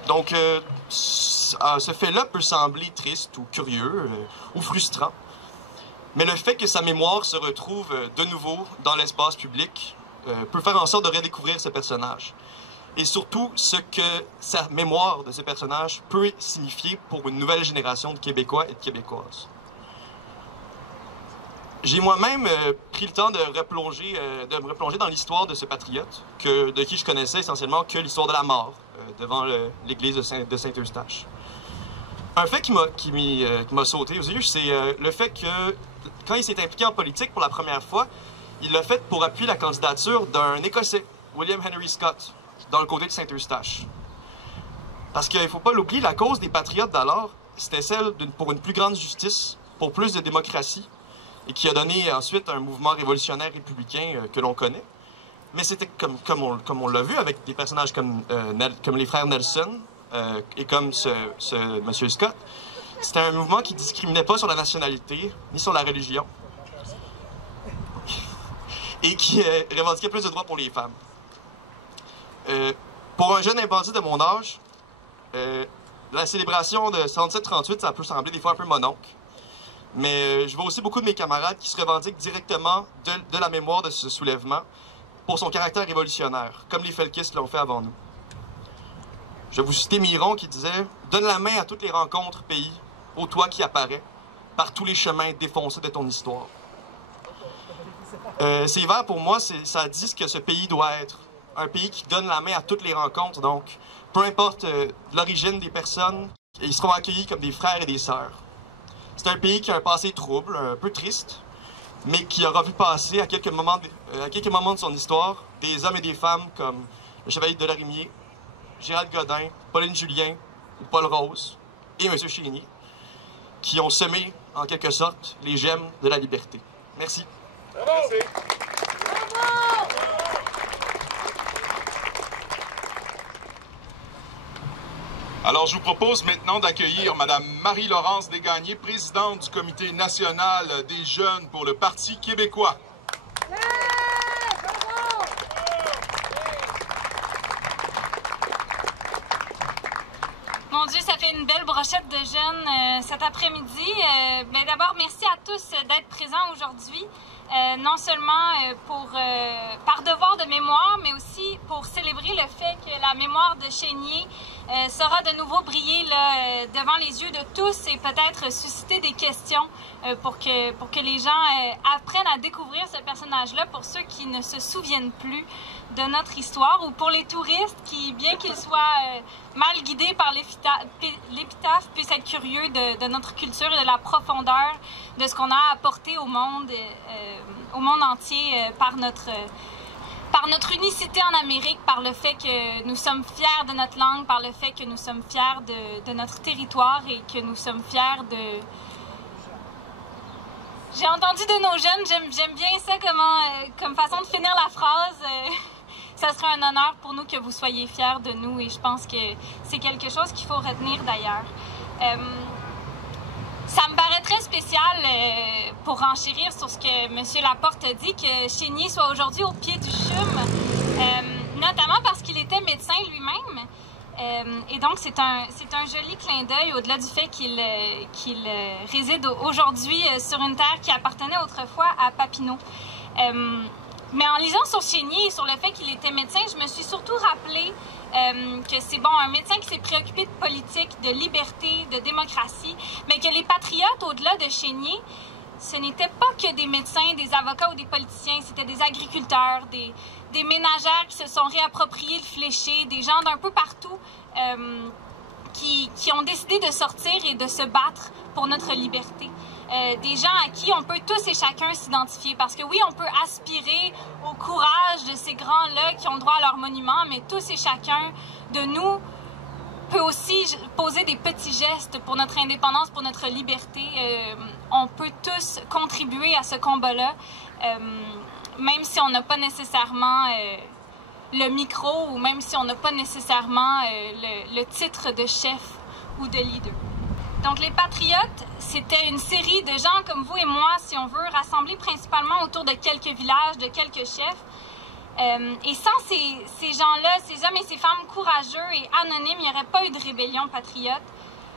Donc, ce fait-là peut sembler triste ou curieux ou frustrant, mais le fait que sa mémoire se retrouve de nouveau dans l'espace public peut faire en sorte de redécouvrir ce personnage. Et surtout, ce que sa mémoire de ce personnage peut signifier pour une nouvelle génération de Québécois et de Québécoises. J'ai moi-même pris le temps de me replonger dans l'histoire de ce patriote, de qui je connaissais essentiellement que l'histoire de la mort devant l'église de Saint-Eustache. Un fait qui m'a sauté aux yeux, c'est le fait que quand il s'est impliqué en politique pour la première fois, il l'a fait pour appuyer la candidature d'un Écossais, William Henry Scott, dans le comté de Saint-Eustache. Parce qu'il ne faut pas l'oublier, la cause des patriotes d'alors, c'était celle pour une plus grande justice, pour plus de démocratie, et qui a donné ensuite un mouvement révolutionnaire républicain que l'on connaît. Mais c'était comme on l'a vu avec des personnages comme les frères Nelson et comme ce monsieur Scott. C'était un mouvement qui ne discriminait pas sur la nationalité ni sur la religion et qui revendiquait plus de droits pour les femmes. Pour un jeune implanté de mon âge, la célébration de 67-38, ça peut sembler des fois un peu mononcle. Mais je vois aussi beaucoup de mes camarades qui se revendiquent directement de la mémoire de ce soulèvement pour son caractère révolutionnaire, comme les Felkistes l'ont fait avant nous. Je vais vous citer Miron qui disait « Donne la main à toutes les rencontres, pays, ô toi qui apparaît, par tous les chemins défoncés de ton histoire. » Ces vers, pour moi, ça dit ce que ce pays doit être. Un pays qui donne la main à toutes les rencontres, donc peu importe l'origine des personnes, ils seront accueillis comme des frères et des sœurs. C'est un pays qui a un passé trouble, un peu triste, mais qui aura vu passer à quelques moments de son histoire des hommes et des femmes comme le Chevalier de Lorimier, Gérald Godin, Pauline Julien ou Paul Rose et M. Chénier, qui ont semé, en quelque sorte, les gemmes de la liberté. Merci. Bravo! Merci. Alors, je vous propose maintenant d'accueillir Mme Marie-Laurence Desgagnés, présidente du Comité national des jeunes pour le Parti québécois. Mon Dieu, ça fait une belle brochette de jeunes cet après-midi. D'abord, merci à tous d'être présents aujourd'hui. Non seulement par devoir de mémoire, mais aussi pour célébrer le fait que la mémoire de Chénier sera de nouveau briller là, devant les yeux de tous et peut-être susciter des questions pour que les gens apprennent à découvrir ce personnage-là pour ceux qui ne se souviennent plus de notre histoire ou pour les touristes qui, bien qu'ils soient mal guidés par l'épitaphe, puissent être curieux de notre culture et de la profondeur de ce qu'on a apporté au monde entier par notre unicité en Amérique, par le fait que nous sommes fiers de notre langue, par le fait que nous sommes fiers de notre territoire et que nous sommes fiers de... J'ai entendu de nos jeunes, j'aime bien ça comme façon de finir la phrase. Ça serait un honneur pour nous que vous soyez fiers de nous et je pense que c'est quelque chose qu'il faut retenir d'ailleurs. Ça me paraît très spécial pour renchérir sur ce que M. Laporte a dit, que Chénier soit aujourd'hui au pied du chum, notamment parce qu'il était médecin lui-même. Et donc, c'est un joli clin d'œil au-delà du fait qu'il réside aujourd'hui sur une terre qui appartenait autrefois à Papineau. Mais en lisant sur Chénier et sur le fait qu'il était médecin, je me suis surtout rappelé que c'est un médecin qui s'est préoccupé de politique, de liberté, de démocratie, mais que les patriotes, au-delà de Chénier, ce n'étaient pas que des médecins, des avocats ou des politiciens, c'était des agriculteurs, des ménagères qui se sont réappropriés le fléché, des gens d'un peu partout qui ont décidé de sortir et de se battre pour notre liberté. Des gens à qui on peut tous et chacun s'identifier. Parce que oui, on peut aspirer au courage de ces grands-là qui ont droit à leur monument, mais tous et chacun de nous peut aussi poser des petits gestes pour notre indépendance, pour notre liberté. On peut tous contribuer à ce combat-là, même si on n'a pas nécessairement le micro ou même si on n'a pas nécessairement le titre de chef ou de leader. Donc, les Patriotes, c'était une série de gens comme vous et moi, si on veut, rassemblés principalement autour de quelques villages, de quelques chefs. Et sans ces gens-là, ces hommes et ces femmes courageux et anonymes, il n'y aurait pas eu de rébellion patriote.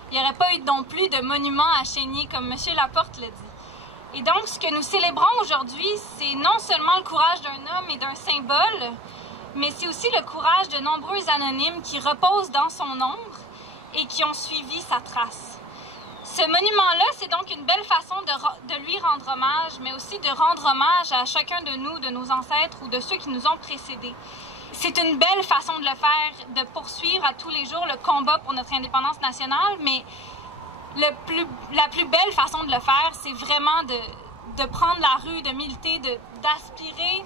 Il n'y aurait pas eu non plus de monument à Chénier, comme M. Laporte l'a dit. Et donc, ce que nous célébrons aujourd'hui, c'est non seulement le courage d'un homme et d'un symbole, mais c'est aussi le courage de nombreux anonymes qui reposent dans son ombre et qui ont suivi sa trace. Ce monument-là, c'est donc une belle façon de lui rendre hommage, mais aussi de rendre hommage à chacun de nous, de nos ancêtres ou de ceux qui nous ont précédés. C'est une belle façon de le faire, de poursuivre à tous les jours le combat pour notre indépendance nationale, mais la plus belle façon de le faire, c'est vraiment de prendre la rue, de militer, d'aspirer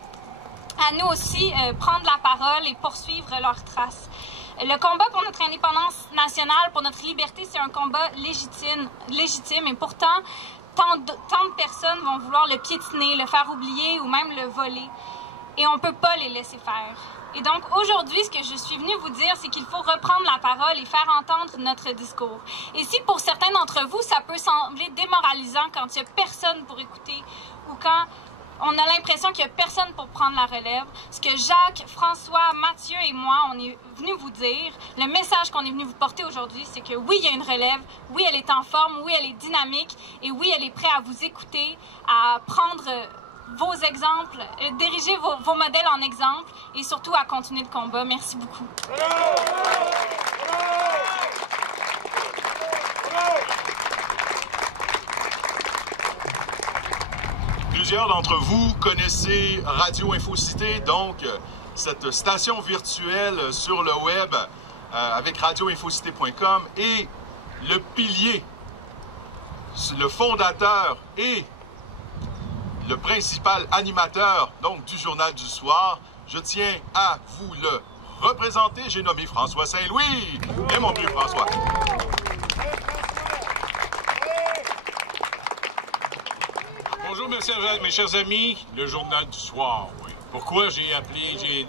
à nous aussi prendre la parole et poursuivre leurs traces. Le combat pour notre indépendance nationale, pour notre liberté, c'est un combat légitime et pourtant, tant de personnes vont vouloir le piétiner, le faire oublier ou même le voler. Et on ne peut pas les laisser faire. Et donc, aujourd'hui, ce que je suis venue vous dire, c'est qu'il faut reprendre la parole et faire entendre notre discours. Et si pour certains d'entre vous, ça peut sembler démoralisant quand il n'y a personne pour écouter ou quand on a l'impression qu'il n'y a personne pour prendre la relève, ce que Jacques, François, Mathieu et moi, on est venus vous dire, le message qu'on est venu vous porter aujourd'hui, c'est que oui, il y a une relève, oui, elle est en forme, oui, elle est dynamique, et oui, elle est prête à vous écouter, à prendre vos exemples, diriger vos modèles en exemple, et surtout à continuer le combat. Merci beaucoup. Plusieurs d'entre vous connaissez Radio Infocité, donc cette station virtuelle sur le web avec radioinfocité.com et le pilier, le fondateur et le principal animateur donc du Journal du Soir. Je tiens à vous le représenter. J'ai nommé François Saint-Louis. Et mon vieux François. Bonjour mes chers amis, le Journal du Soir, oui. Pourquoi j'ai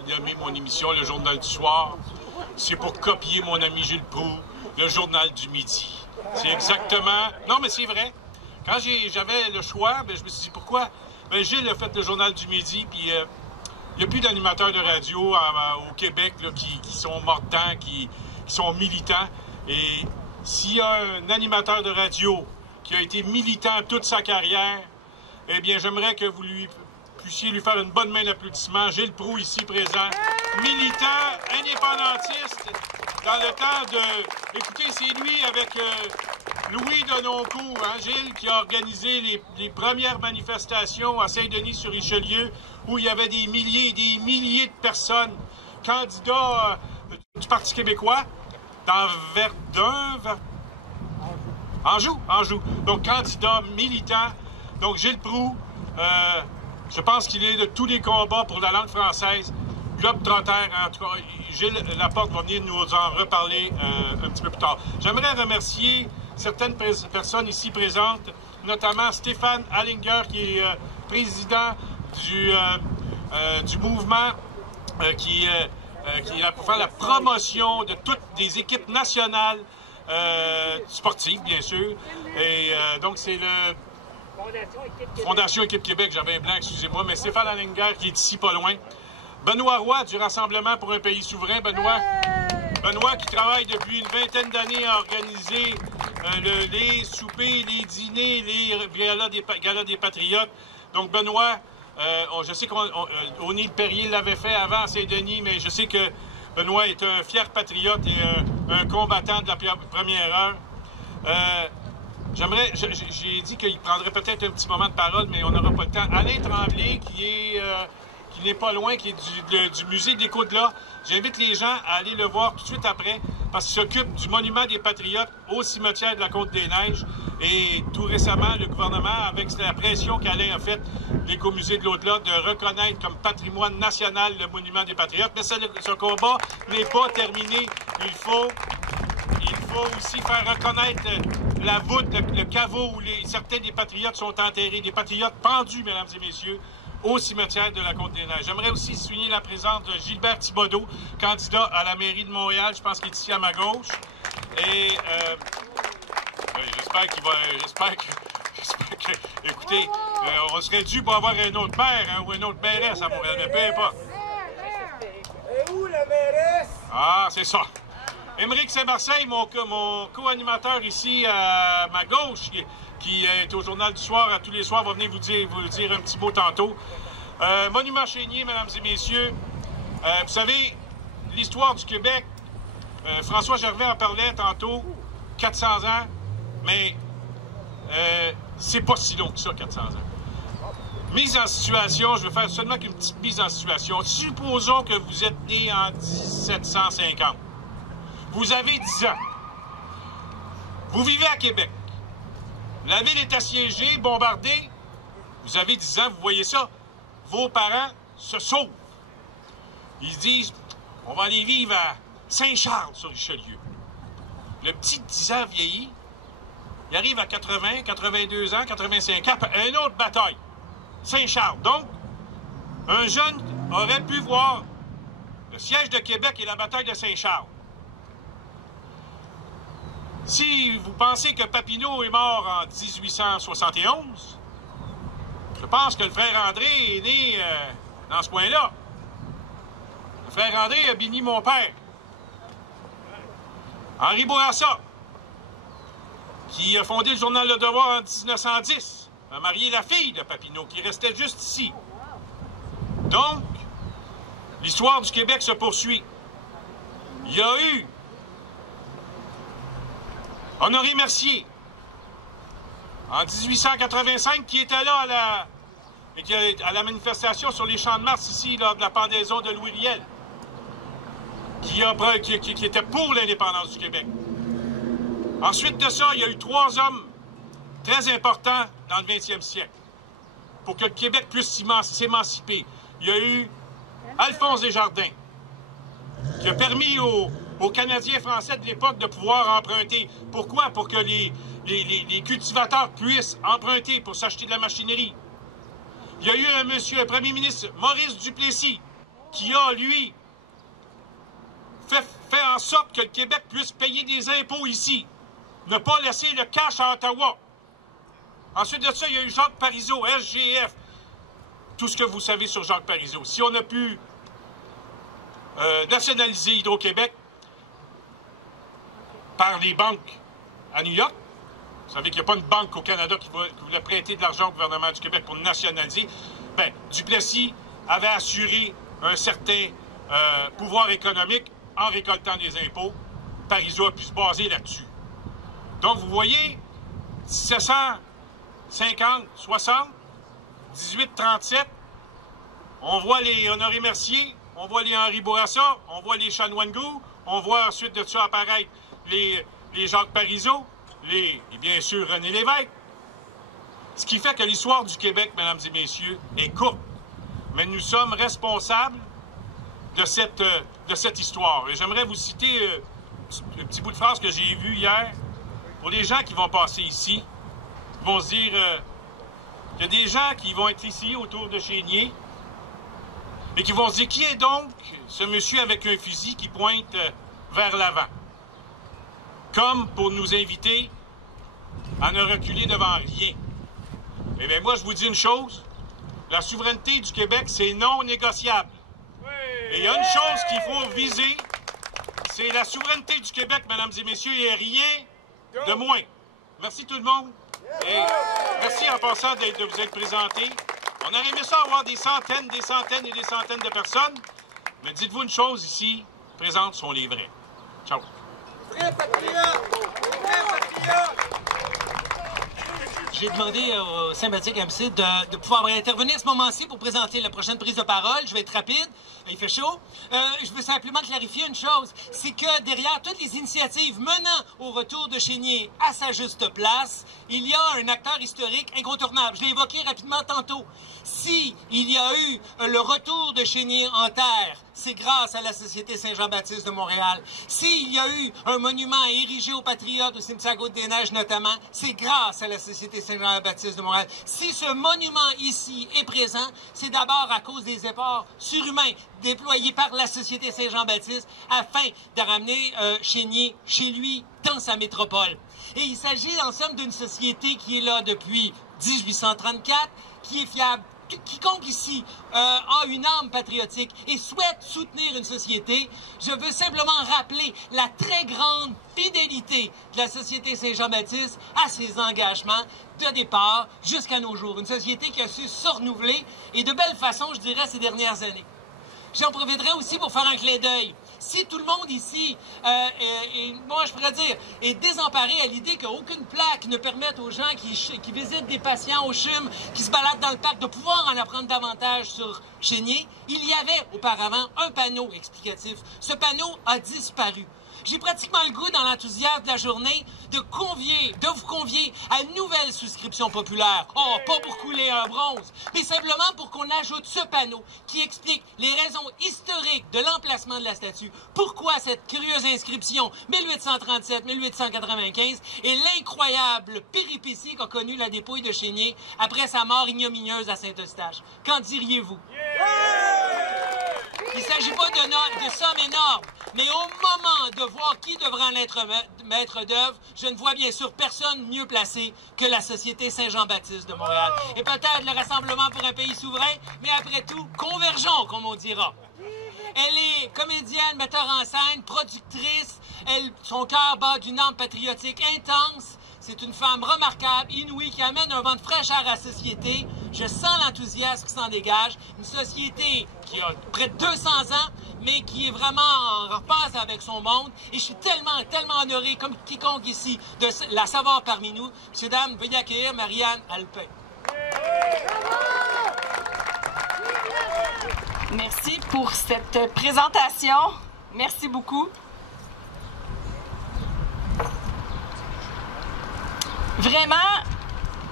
nommé mon émission le Journal du Soir? C'est pour copier mon ami Gilles Proulx, le Journal du Midi. C'est exactement... Non, mais c'est vrai. Quand j'avais le choix, je me suis dit pourquoi? Gilles a fait le Journal du Midi, puis il n'y a plus d'animateurs de radio au Québec là, qui sont mordants, qui sont militants. Et s'il y a un animateur de radio qui a été militant toute sa carrière, eh bien, j'aimerais que vous puissiez lui faire une bonne main d'applaudissement. Gilles Proulx, ici présent, militant, indépendantiste, dans le temps de... Écoutez, c'est lui avec Louis Denoncourt, hein, Gilles, qui a organisé les premières manifestations à Saint-Denis-sur-Richelieu, où il y avait des milliers et des milliers de personnes, candidats du Parti québécois, dans Verdun, Anjou. Donc, candidat militant. Donc, Gilles Proulx, je pense qu'il est de tous les combats pour la langue française. Globe-Trotter, en tout cas, Gilles Laporte va venir nous en reparler un petit peu plus tard. J'aimerais remercier certaines personnes ici présentes, notamment Stéphane Hallinger, qui est président du mouvement qui est là pour faire la promotion de toutes les équipes nationales sportives, bien sûr. Et donc, c'est le Fondation Équipe Québec, j'avais un blanc, excusez-moi, mais Stéphane Hallinger, qui est ici pas loin. Benoît Roy, du Rassemblement pour un pays souverain. Benoît qui travaille depuis une vingtaine d'années à organiser les soupers, les dîners, les galas des Patriotes. Donc, Benoît, je sais qu'O'Neill Perrier l'avait fait avant à Saint-Denis, mais je sais que Benoît est un fier patriote et un combattant de la première heure. J'ai dit qu'il prendrait peut-être un petit moment de parole, mais on n'aura pas le temps. Alain Tremblay, qui n'est pas loin, qui est du musée des Côtes-là. J'invite les gens à aller le voir tout de suite après, parce qu'il s'occupe du monument des Patriotes au cimetière de la Côte-des-Neiges. Et tout récemment, le gouvernement, avec la pression qu'Alain a faite, l'écomusée de l'au-delà, de reconnaître comme patrimoine national le monument des Patriotes. Mais ce combat n'est pas terminé. Il faut aussi faire reconnaître la voûte, le caveau où certains des Patriotes sont enterrés, des Patriotes pendus, mesdames et messieurs, au cimetière de la Côte-des-Neiges. J'aimerais aussi souligner la présence de Gilbert Thibodeau, candidat à la mairie de Montréal, je pense qu'il est ici à ma gauche. Et j'espère que... Écoutez, on serait dû pour avoir un autre maire ou une autre mairesse à Montréal, mais peu importe. Et où la mairesse? Ah, c'est ça. Émeric Saint-Marseille, mon co-animateur ici à ma gauche, qui est au Journal du Soir, à tous les soirs, va venir vous dire un petit mot tantôt. Monument Chénier, mesdames et messieurs. Vous savez, l'histoire du Québec, François Gervais en parlait tantôt, 400 ans, mais c'est pas si long que ça, 400 ans. Mise en situation, je vais faire seulement qu'une petite mise en situation. Supposons que vous êtes né en 1750. Vous avez 10 ans. Vous vivez à Québec. La ville est assiégée, bombardée. Vous avez 10 ans, vous voyez ça. Vos parents se sauvent. Ils se disent, on va aller vivre à Saint-Charles sur Richelieu. Le petit 10 ans vieillit. Il arrive à 80, 82 ans, 85 ans. Une autre bataille. Saint-Charles. Donc, un jeune aurait pu voir le siège de Québec et la bataille de Saint-Charles. Si vous pensez que Papineau est mort en 1871, je pense que le frère André est né dans ce coin-là. Le frère André a béni mon père. Henri Bourassa, qui a fondé le journal Le Devoir en 1910, a marié la fille de Papineau, qui restait juste ici. Donc, l'histoire du Québec se poursuit. Il y a eu Honoré Mercier, en 1885, qui était là à la manifestation sur les Champs de Mars, ici, lors de la pendaison de Louis Riel, qui était pour l'indépendance du Québec. Ensuite de ça, il y a eu 3 hommes très importants dans le 20e siècle pour que le Québec puisse s'émanciper. Il y a eu Alphonse Desjardins, qui a permis aux Canadiens français de l'époque de pouvoir emprunter. Pourquoi? Pour que les cultivateurs puissent emprunter pour s'acheter de la machinerie. Il y a eu un premier ministre, Maurice Duplessis, qui a, lui, fait en sorte que le Québec puisse payer des impôts ici. Ne pas laisser le cash à Ottawa. Ensuite de ça, il y a eu Jacques Parizeau, SGF. Tout ce que vous savez sur Jacques Parizeau. Si on a pu nationaliser Hydro-Québec par les banques à New York. Vous savez qu'il n'y a pas une banque au Canada qui voulait prêter de l'argent au gouvernement du Québec pour nationaliser. Bien, Duplessis avait assuré un certain pouvoir économique en récoltant des impôts. Parizeau a pu se baser là-dessus. Donc, vous voyez, 1750, 60, 1837, on voit les Honoré Mercier, on voit les Henri Bourassa, on voit les Chanoine-Gou, on voit ensuite de ça apparaître les Jacques Parizeau, et bien sûr René Lévesque. Ce qui fait que l'histoire du Québec, mesdames et messieurs, est courte. Mais nous sommes responsables de cette histoire. Et j'aimerais vous citer un petit bout de phrase que j'ai vu hier. Pour les gens qui vont passer ici, ils vont se dire qu'il y a des gens qui vont être ici autour de Chénier et qui vont se dire, qui est donc ce monsieur avec un fusil qui pointe vers l'avant? Comme pour nous inviter à ne reculer devant rien. Eh bien, moi, je vous dis une chose. La souveraineté du Québec, c'est non négociable. Et il y a une chose qu'il faut viser, c'est la souveraineté du Québec, mesdames et messieurs, et rien de moins. Merci tout le monde. Et merci en passant de vous être présentés. On aurait aimé ça avoir des centaines et des centaines de personnes. Mais dites-vous une chose ici, présentes sont les vrais. Ciao. Vrai patriote! Vrai patriote! J'ai demandé au sympathique MC de pouvoir intervenir à ce moment-ci pour présenter la prochaine prise de parole. Je vais être rapide. Il fait chaud. Je veux simplement clarifier une chose. C'est que derrière toutes les initiatives menant au retour de Chénier à sa juste place, il y a un acteur historique incontournable. Je l'ai évoqué rapidement tantôt. Si il y a eu le retour de Chénier en terre, c'est grâce à la Société Saint-Jean-Baptiste de Montréal. S'il y a eu un monument érigé aux Patriotes au cimetière Côte-des-Neiges notamment, c'est grâce à la Société Saint-Jean-Baptiste de Montréal. Si ce monument ici est présent, c'est d'abord à cause des efforts surhumains déployés par la Société Saint-Jean-Baptiste afin de ramener Chénier chez lui dans sa métropole. Et il s'agit en somme d'une société qui est là depuis 1834, qui est fiable. Quiconque ici a une âme patriotique et souhaite soutenir une société, je veux simplement rappeler la très grande fidélité de la Société Saint-Jean-Baptiste à ses engagements de départ jusqu'à nos jours. Une société qui a su se renouveler et de belle façon, je dirais, ces dernières années. J'en profiterai aussi pour faire un clin d'œil. Si tout le monde ici, moi je pourrais dire, est désemparé à l'idée qu'aucune plaque ne permette aux gens qui visitent des patients au CHUM, qui se baladent dans le parc, de pouvoir en apprendre davantage sur Chénier, il y avait auparavant un panneau explicatif. Ce panneau a disparu. J'ai pratiquement le goût, dans l'enthousiasme de la journée, de vous convier à une nouvelle souscription populaire. Oh, pas pour couler un bronze, mais simplement pour qu'on ajoute ce panneau qui explique les raisons historiques de l'emplacement de la statue, pourquoi cette curieuse inscription 1837-1895 et l'incroyable péripétie qu'a connue la dépouille de Chénier après sa mort ignominieuse à Saint-Eustache. Qu'en diriez-vous? Il ne s'agit pas de sommes énormes, mais au moment de voir qui devra en être maître d'œuvre, je ne vois bien sûr personne mieux placé que la Société Saint-Jean-Baptiste de Montréal. Et peut-être le Rassemblement pour un pays souverain, mais après tout, convergeons, comme on dira. Elle est comédienne, metteur en scène, productrice. Son cœur bat d'une âme patriotique intense. C'est une femme remarquable, inouïe, qui amène un vent de fraîcheur à la société. Je sens l'enthousiasme qui s'en dégage. Une société qui a près de 200 ans, mais qui est vraiment en repasse avec son monde. Et je suis tellement honoré, comme quiconque ici, de la savoir parmi nous. Messieurs, dames, veuillez accueillir Marianne Alpin. Merci pour cette présentation. Merci beaucoup. Vraiment,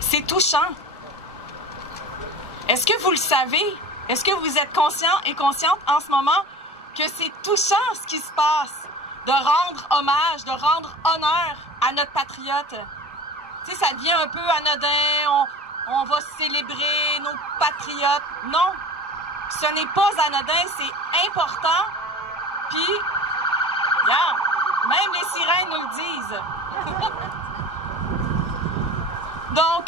c'est touchant. Est-ce que vous le savez? Est-ce que vous êtes conscient et consciente en ce moment que c'est touchant ce qui se passe? De rendre hommage, de rendre honneur à notre patriote. Tu sais, ça devient un peu anodin, on va célébrer nos patriotes. Non, ce n'est pas anodin, c'est important. Puis, regarde, même les sirènes nous le disent. Donc,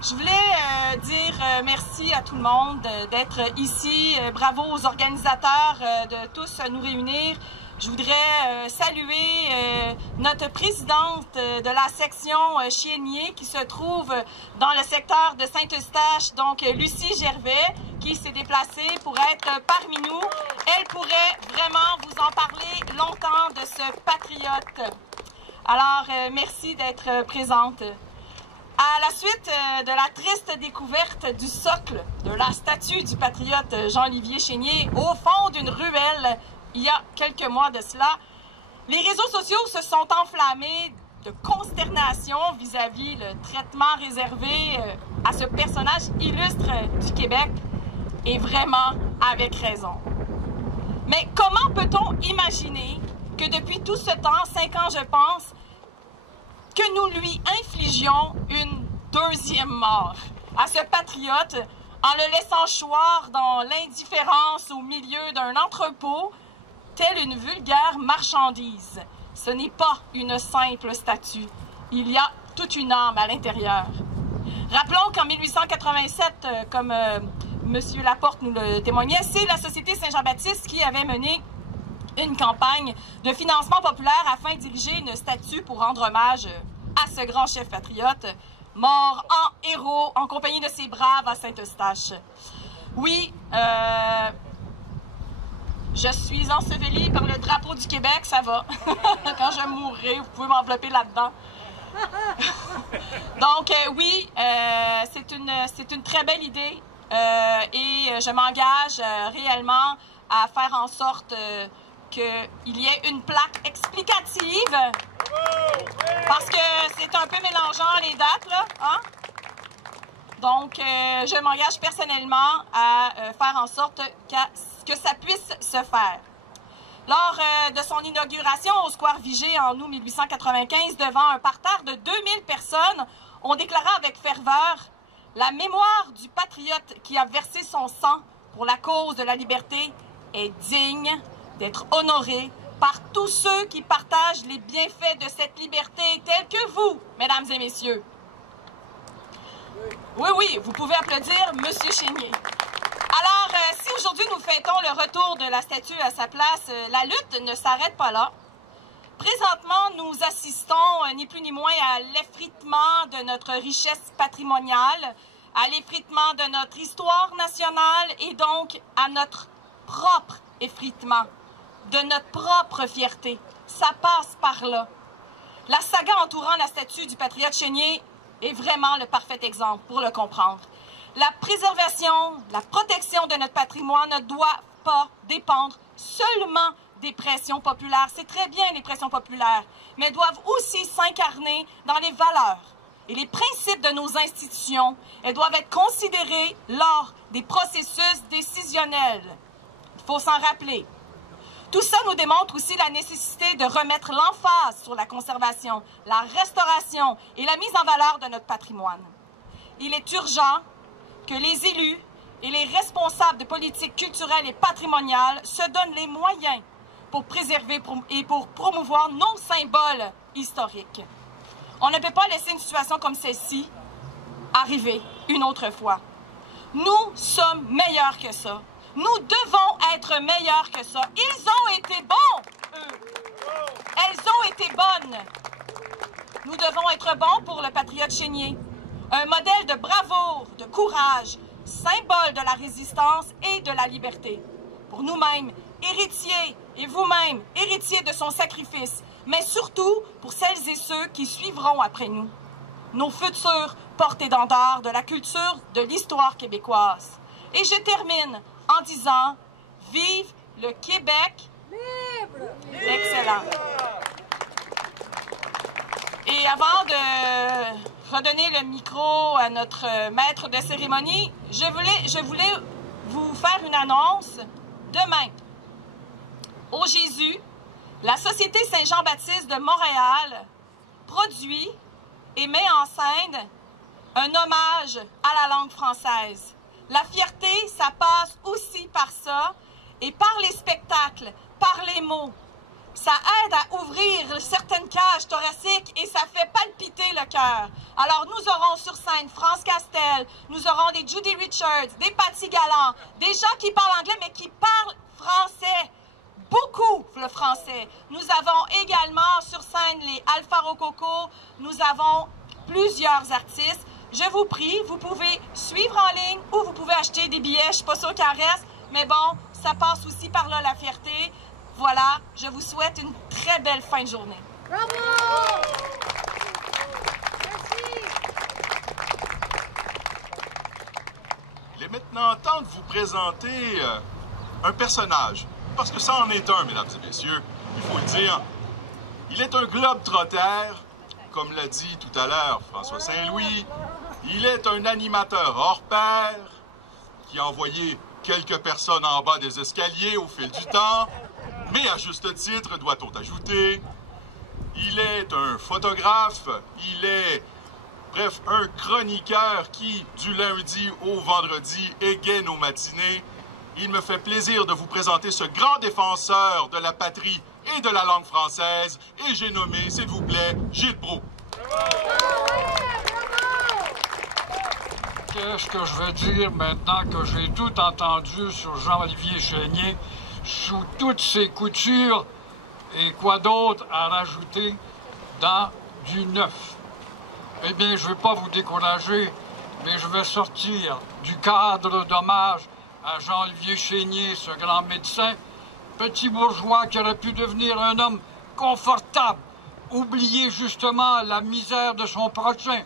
je voulais dire merci à tout le monde d'être ici. Bravo aux organisateurs de tous nous réunir. Je voudrais saluer notre présidente de la section Chénier qui se trouve dans le secteur de Saint-Eustache, donc Lucie Gervais, qui s'est déplacée pour être parmi nous. Elle pourrait vraiment vous en parler longtemps de ce patriote. Alors, merci d'être présente. À la suite de la triste découverte du socle de la statue du patriote Jean-Olivier Chénier au fond d'une ruelle il y a quelques mois de cela, les réseaux sociaux se sont enflammés de consternation vis-à-vis le traitement réservé à ce personnage illustre du Québec, et vraiment avec raison. Mais comment peut-on imaginer que depuis tout ce temps, 5 ans je pense, que nous lui infligions une deuxième mort à ce patriote en le laissant choir dans l'indifférence au milieu d'un entrepôt, telle une vulgaire marchandise. Ce n'est pas une simple statue. Il y a toute une âme à l'intérieur. Rappelons qu'en 1887, comme M. Laporte nous le témoignait, c'est la Société Saint-Jean-Baptiste qui avait mené une campagne de financement populaire afin d'ériger une statue pour rendre hommage à ce grand chef patriote, mort en héros en compagnie de ses braves à Saint-Eustache. Oui, je suis ensevelie par le drapeau du Québec, ça va. Quand je mourrai, vous pouvez m'envelopper là-dedans. Donc, oui, c'est une très belle idée et je m'engage réellement à faire en sorte qu'il y ait une plaque explicative parce que c'est un peu mélangeant les dates, là, hein? Donc, je m'engage personnellement à faire en sorte que ça puisse se faire. Lors de son inauguration au Square Vigée en août 1895, devant un parterre de 2000 personnes, on déclara avec ferveur « La mémoire du patriote qui a versé son sang pour la cause de la liberté est digne d'être honorée par tous ceux qui partagent les bienfaits de cette liberté tels que vous, mesdames et messieurs. » Oui, oui, vous pouvez applaudir Monsieur Chénier. Alors, si aujourd'hui nous fêtons le retour de la statue à sa place, la lutte ne s'arrête pas là. Présentement, nous assistons ni plus ni moins à l'effritement de notre richesse patrimoniale, à l'effritement de notre histoire nationale et donc à notre propre effritement, de notre propre fierté. Ça passe par là. La saga entourant la statue du patriote Chénier est vraiment le parfait exemple pour le comprendre. La préservation, la protection de notre patrimoine ne doit pas dépendre seulement des pressions populaires. C'est très bien les pressions populaires, mais doivent aussi s'incarner dans les valeurs et les principes de nos institutions. Elles doivent être considérées lors des processus décisionnels. Il faut s'en rappeler. Tout ça nous démontre aussi la nécessité de remettre l'emphase sur la conservation, la restauration et la mise en valeur de notre patrimoine. Il est urgent que les élus et les responsables de politique culturelle et patrimoniale se donnent les moyens pour préserver et pour promouvoir nos symboles historiques. On ne peut pas laisser une situation comme celle-ci arriver une autre fois. Nous sommes meilleurs que ça. Nous devons être meilleurs que ça. Ils ont été bons, eux. Elles ont été bonnes. Nous devons être bons pour le patriote Chénier. Un modèle de bravoure, de courage, symbole de la résistance et de la liberté. Pour nous-mêmes, héritiers, et vous-même, héritiers de son sacrifice, mais surtout pour celles et ceux qui suivront après nous. Nos futurs porte-étendards de la culture, de l'histoire québécoise. Et je termine en disant « Vive le Québec libre! » Excellent. Et avant de redonner le micro à notre maître de cérémonie, je voulais vous faire une annonce. Demain, au Jésus, la Société Saint-Jean-Baptiste de Montréal produit et met en scène un hommage à la langue française. La fierté, ça passe aussi par ça, et par les spectacles, par les mots. Ça aide à ouvrir certaines cages thoraciques et ça fait palpiter le cœur. Alors nous aurons sur scène France Castel, nous aurons des Judy Richards, des Patty Gallant, des gens qui parlent anglais mais qui parlent français. beaucoup le français. Nous avons également sur scène les Alpha Rococo. Nous avons plusieurs artistes. Je vous prie, vous pouvez suivre en ligne ou vous pouvez acheter des billets. Je ne suis pas sûre qu'il en reste, mais bon, ça passe aussi par là, la fierté. Voilà, je vous souhaite une très belle fin de journée. Bravo! Merci! Il est maintenant temps de vous présenter un personnage. Parce que ça en est un, mesdames et messieurs, il faut le dire. Il est un globe-trotteur, comme l'a dit tout à l'heure François Saint-Louis. Il est un animateur hors pair qui a envoyé quelques personnes en bas des escaliers au fil du temps, mais à juste titre, doit-on ajouter. Il est un photographe, il est, bref, un chroniqueur qui, du lundi au vendredi, égaye nos matinées. Il me fait plaisir de vous présenter ce grand défenseur de la patrie et de la langue française, et j'ai nommé, s'il vous plaît, Gilles Proulx. Qu'est-ce que je vais dire maintenant que j'ai tout entendu sur Jean-Olivier Chénier, sous toutes ses coutures, et quoi d'autre à rajouter dans du neuf? Eh bien, je ne vais pas vous décourager, mais je vais sortir du cadre d'hommage à Jean-Olivier Chénier, ce grand médecin, petit bourgeois qui aurait pu devenir un homme confortable, oublier justement la misère de son prochain,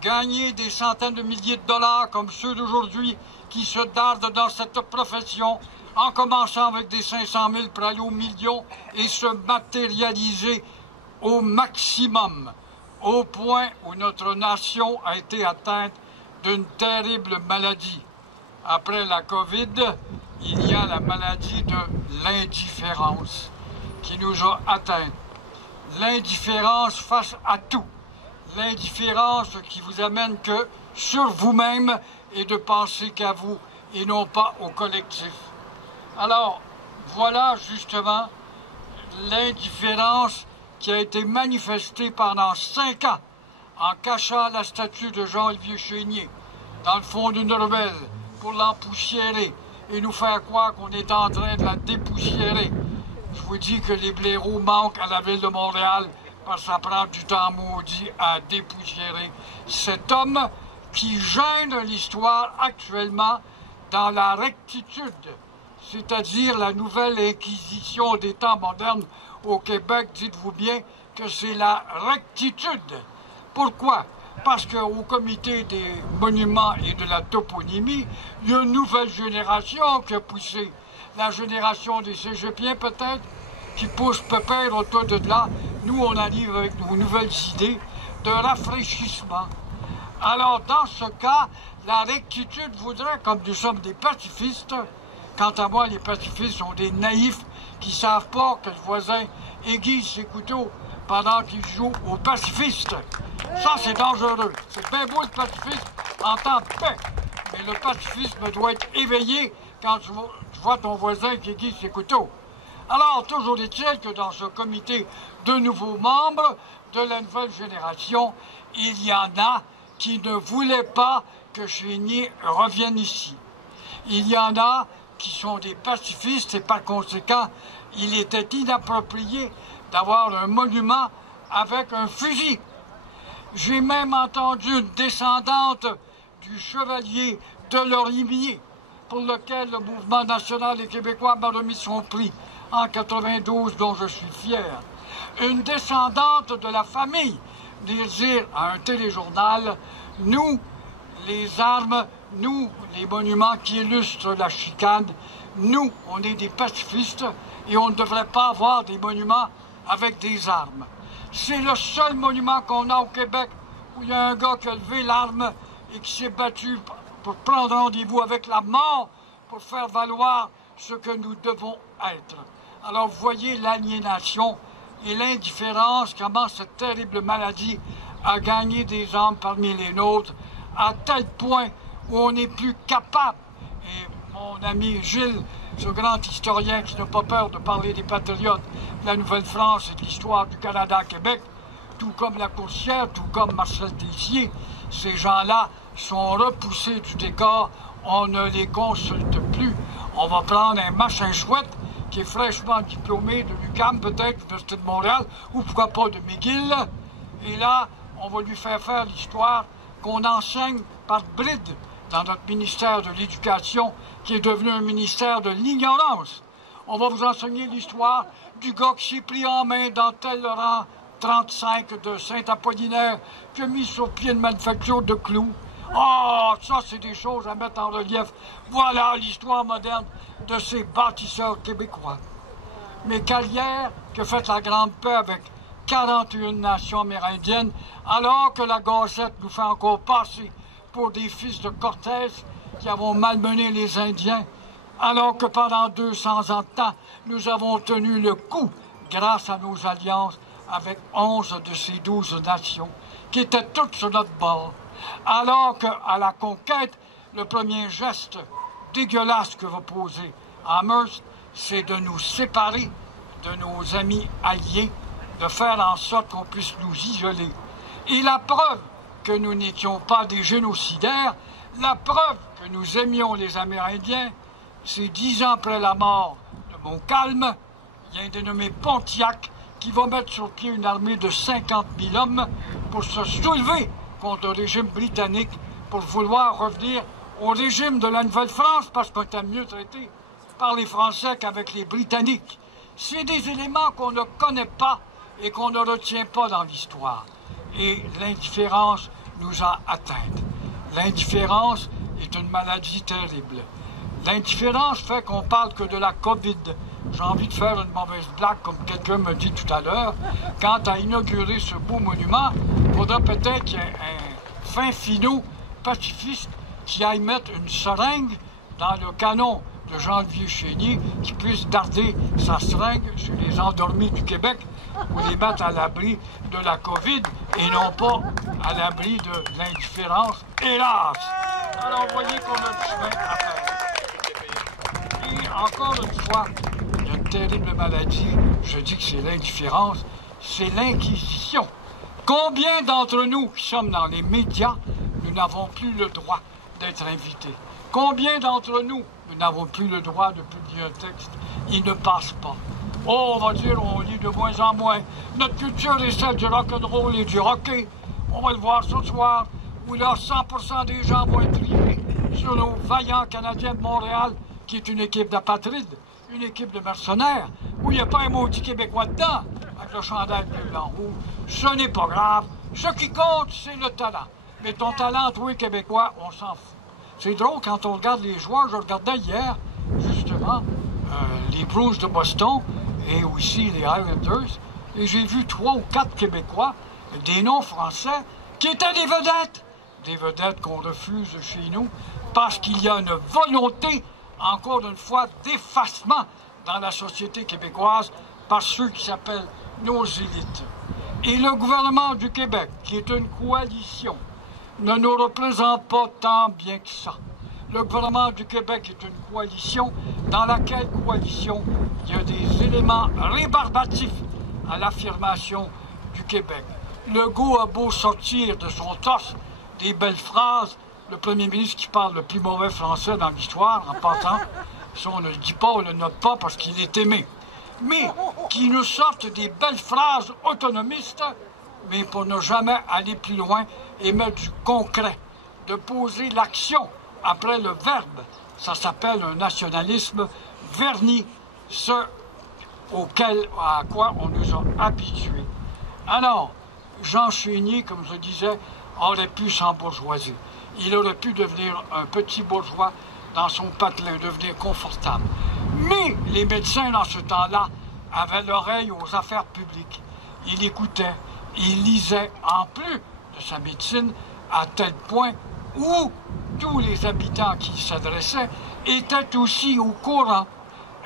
gagner des centaines de milliers de dollars comme ceux d'aujourd'hui qui se dardent dans cette profession, en commençant avec des 500 000 pour aller aux millions et se matérialiser au maximum, au point où notre nation a été atteinte d'une terrible maladie. Après la COVID, il y a la maladie de l'indifférence qui nous a atteints. L'indifférence face à tout. L'indifférence qui vous amène que sur vous-même et de penser qu'à vous et non pas au collectif. Alors, voilà justement l'indifférence qui a été manifestée pendant 5 ans en cachant la statue de Jean-Olivier Chénier dans le fond d'une ruelle pour l'empoussiérer et nous faire croire qu'on est en train de la dépoussiérer. Je vous dis que les blaireaux manquent à la ville de Montréal parce que ça prend du temps maudit à dépoussiérer cet homme qui gêne l'histoire actuellement dans la rectitude, c'est-à-dire la nouvelle inquisition des temps modernes au Québec. Dites-vous bien que c'est la rectitude. Pourquoi? Parce qu'au comité des monuments et de la toponymie, il y a une nouvelle génération qui a poussé. La génération des cégepiens peut-être, qui pousse pépère autour de là. Nous, on arrive avec nos nouvelles idées de rafraîchissement. Alors, dans ce cas, la rectitude voudrait, comme nous sommes des pacifistes, quant à moi, les pacifistes sont des naïfs qui ne savent pas que le voisin aiguise ses couteaux pendant qu'il joue aux pacifistes. Ça, c'est dangereux. C'est bien beau le pacifisme en temps de paix, mais le pacifisme doit être éveillé quand tu vois ton voisin qui aiguise ses couteaux. Alors, toujours est-il que dans ce comité de nouveaux membres de la nouvelle génération, il y en a qui ne voulaient pas que Chénier revienne ici. Il y en a qui sont des pacifistes et par conséquent, il était inapproprié d'avoir un monument avec un fusil. J'ai même entendu une descendante du chevalier de Lorimier, pour lequel le mouvement national et québécois m'a remis son prix en 92, dont je suis fier. Une descendante de la famille dire à un téléjournal, nous, les armes, nous, les monuments qui illustrent la chicane, nous, on est des pacifistes et on ne devrait pas avoir des monuments avec des armes. C'est le seul monument qu'on a au Québec où il y a un gars qui a levé l'arme et qui s'est battu pour prendre rendez-vous avec la mort pour faire valoir ce que nous devons être. Alors, vous voyez l'aliénation et l'indifférence, comment cette terrible maladie a gagné des âmes parmi les nôtres, à tel point où on n'est plus capable. Et mon ami Gilles, ce grand historien qui n'a pas peur de parler des patriotes de la Nouvelle-France et de l'histoire du Canada-Québec, tout comme la Coursière, tout comme Marcel Tessier, ces gens-là sont repoussés du décor, on ne les consulte plus. On va prendre un machin chouette qui qui est fraîchement diplômé de l'UQAM, peut-être, l'Université de Montréal, ou pourquoi pas de McGill. Et là, on va lui faire l'histoire qu'on enseigne par bride dans notre ministère de l'Éducation, qui est devenu un ministère de l'ignorance. On va vous enseigner l'histoire du gars qui s'est pris en main dans tel rang 35 de Saint-Apollinaire, qui a mis sur pied une manufacture de clous. Ah, ça, c'est des choses à mettre en relief. Voilà l'histoire moderne de ces bâtisseurs québécois. Mais Calière, qui a fait la grande paix avec 41 nations amérindiennes, alors que la Gazette nous fait encore passer pour des fils de Cortés qui avons malmené les Indiens, alors que pendant 200 ans de temps, nous avons tenu le coup grâce à nos alliances avec 11 de ces 12 nations, qui étaient toutes sur notre bord. Alors qu'à la conquête, le premier geste dégueulasse que va poser Amherst, c'est de nous séparer de nos amis alliés, de faire en sorte qu'on puisse nous isoler. Et la preuve que nous n'étions pas des génocidaires, la preuve que nous aimions les Amérindiens, c'est 10 ans après la mort de Montcalm, il y a un dénommé Pontiac qui va mettre sur pied une armée de 50 000 hommes pour se soulever contre le régime britannique, pour vouloir revenir au régime de la Nouvelle-France, parce qu'on était mieux traité par les Français qu'avec les Britanniques. C'est des éléments qu'on ne connaît pas et qu'on ne retient pas dans l'histoire. Et l'indifférence nous a atteintes. L'indifférence est une maladie terrible. L'indifférence fait qu'on parle que de la COVID. J'ai envie de faire une mauvaise blague, comme quelqu'un me dit tout à l'heure. Quant à inaugurer ce beau monument, il faudra peut-être qu'il y ait un fin finot pacifiste qui aille mettre une seringue dans le canon de Jean-Olivier Chénier, qui puisse darder sa seringue sur les endormis du Québec pour les mettre à l'abri de la COVID et non pas à l'abri de l'indifférence, hélas! Alors, vous voyez qu'on a du chemin à faire. Et encore une fois, il y a une terrible maladie, je dis que c'est l'indifférence, c'est l'inquisition. Combien d'entre nous qui sommes dans les médias, nous n'avons plus le droit d'être invités? Combien d'entre nous n'avons plus le droit de publier un texte? Il ne passe pas. Oh, on va dire, on lit de moins en moins. Notre culture est celle du rock'n'roll et du hockey. On va le voir ce soir, où là, 100% des gens vont être rivés sur nos vaillants Canadiens de Montréal, qui est une équipe d'apatrides, une équipe de mercenaires, où il n'y a pas un maudit Québécois dedans, avec le chandail bleu, blanc, rouge. Ce n'est pas grave. Ce qui compte, c'est le talent. Mais ton talent, toi, Québécois, on s'en fout. C'est drôle, quand on regarde les joueurs, je regardais hier, justement, les Bruins de Boston et aussi les Highlanders, et j'ai vu 3 ou 4 Québécois, des noms français, qui étaient des vedettes qu'on refuse chez nous, parce qu'il y a une volonté, encore une fois, d'effacement dans la société québécoise par ceux qui s'appellent nos élites. Et le gouvernement du Québec, qui est une coalition, ne nous représente pas tant bien que ça. Le gouvernement du Québec est une coalition dans laquelle coalition il y a des éléments rébarbatifs à l'affirmation du Québec. Legault a beau sortir de son torse des belles phrases, le premier ministre qui parle le plus mauvais français dans l'histoire, en passant, ça on ne le dit pas, on ne le note pas parce qu'il est aimé, mais qui nous sortent des belles phrases autonomistes, mais pour ne jamais aller plus loin et mettre du concret, de poser l'action après le verbe. Ça s'appelle un nationalisme verni, ce à quoi on nous a habitués. Alors, Jean Chénier, comme je disais, aurait pu s'embourgeoiser. Il aurait pu devenir un petit bourgeois dans son patelin, devenir confortable. Mais les médecins, dans ce temps-là, avaient l'oreille aux affaires publiques. Il écoutait, il lisait en plus de sa médecine à tel point où tous les habitants qui y s'adressaient étaient aussi au courant.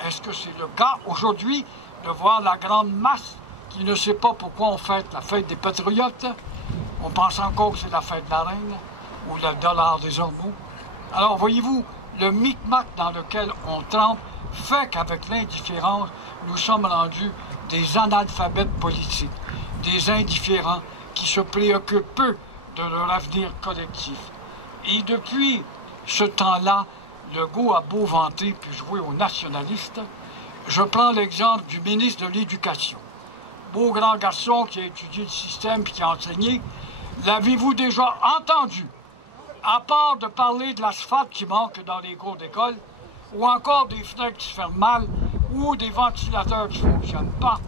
Est-ce que c'est le cas aujourd'hui de voir la grande masse qui ne sait pas pourquoi on fête la fête des patriotes? On pense encore que c'est la fête de la reine ou le dollar des hormones. Alors voyez-vous, le micmac dans lequel on trempe fait qu'avec l'indifférence, nous sommes rendus des analphabètes politiques, des indifférents qui se préoccupent peu de leur avenir collectif. Et depuis ce temps-là, Legault a beau vanter puis jouer aux nationalistes, Je prends l'exemple du ministre de l'Éducation. Beau grand garçon qui a étudié le système et qui a enseigné. L'avez-vous déjà entendu, à part de parler de l'asphalte qui manque dans les cours d'école, ou encore des fenêtres qui se ferment mal, ou des ventilateurs qui ne fonctionnent pas,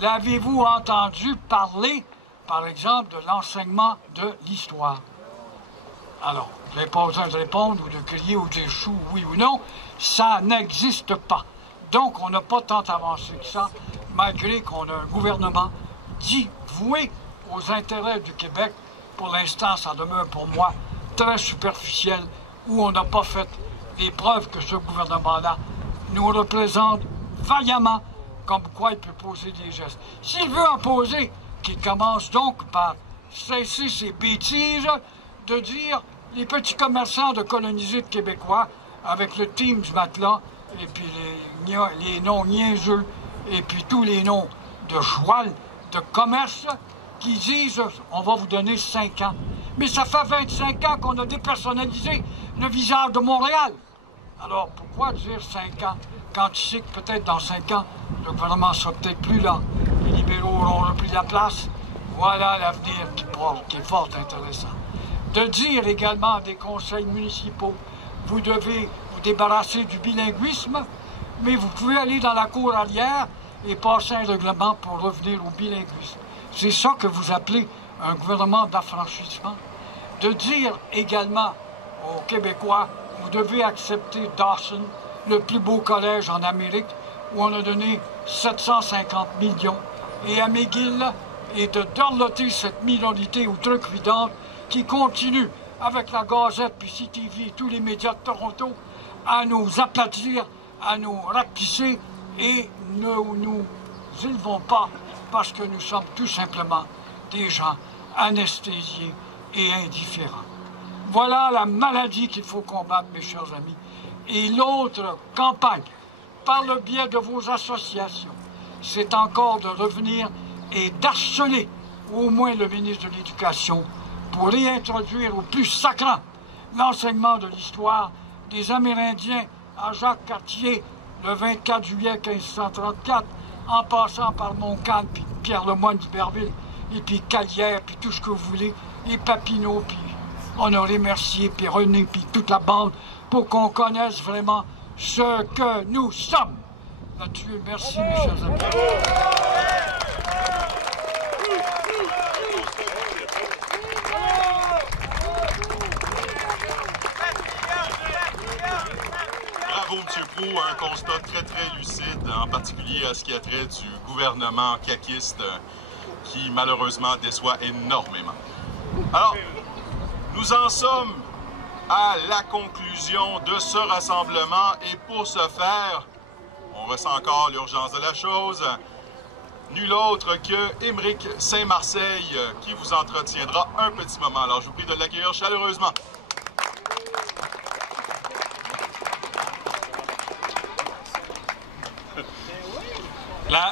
l'avez-vous entendu parler, par exemple, de l'enseignement de l'histoire? Alors, vous n'avez pas besoin de répondre ou de crier ou de dire chou, oui ou non, ça n'existe pas. Donc, on n'a pas tant avancé que ça, malgré qu'on a un gouvernement dit voué aux intérêts du Québec. Pour l'instant, ça demeure pour moi très superficiel, où on n'a pas fait les preuves que ce gouvernement-là nous représente vaillamment, comme quoi il peut poser des gestes. S'il veut en poser, qu'il commence donc par cesser ses bêtises de dire les petits commerçants de coloniser de Québécois avec le team du matelas, et puis les noms niaiseux, et puis tous les noms de joual, de commerce, qui disent « on va vous donner 5 ans ». Mais ça fait 25 ans qu'on a dépersonnalisé le visage de Montréal. Alors pourquoi dire 5 ans quand tu sais que peut-être dans 5 ans, le gouvernement sera peut-être plus là, les libéraux auront repris la place? Voilà l'avenir qui est fort intéressant. De dire également à des conseils municipaux, vous devez vous débarrasser du bilinguisme, mais vous pouvez aller dans la cour arrière et passer un règlement pour revenir au bilinguisme. C'est ça que vous appelez un gouvernement d'affranchissement. De dire également aux Québécois, vous devez accepter Dawson, le plus beau collège en Amérique, où on a donné 750 millions, et à McGill, et de dorloter cette minorité outrecuidante qui continue, avec la Gazette, puis CTV, tous les médias de Toronto, à nous aplatir, à nous rapetisser, et ne nous élevons pas parce que nous sommes tout simplement des gens anesthésiés et indifférents. Voilà la maladie qu'il faut combattre, mes chers amis. Et l'autre campagne, par le biais de vos associations, c'est encore de revenir et d'harceler au moins le ministre de l'Éducation pour réintroduire au plus sacrant l'enseignement de l'histoire des Amérindiens à Jacques-Cartier le 24 juillet 1534, en passant par Montcalm, puis Pierre Lemoyne d'Iberville, et puis Calière, puis tout ce que vous voulez, et Papineau, puis Honoré Mercier, puis René, puis toute la bande, pour qu'on connaisse vraiment ce que nous sommes. Là-dessus, merci, mes chers amis. Bravo, M. Proulx, un constat très, très lucide, en particulier à ce qui a trait du gouvernement caquiste qui, malheureusement, déçoit énormément. Alors, nous en sommes à la conclusion de ce rassemblement et pour ce faire, on ressent encore l'urgence de la chose. Nul autre que Émeric Saint-Marseille qui vous entretiendra un petit moment. Alors, je vous prie de l'accueillir chaleureusement.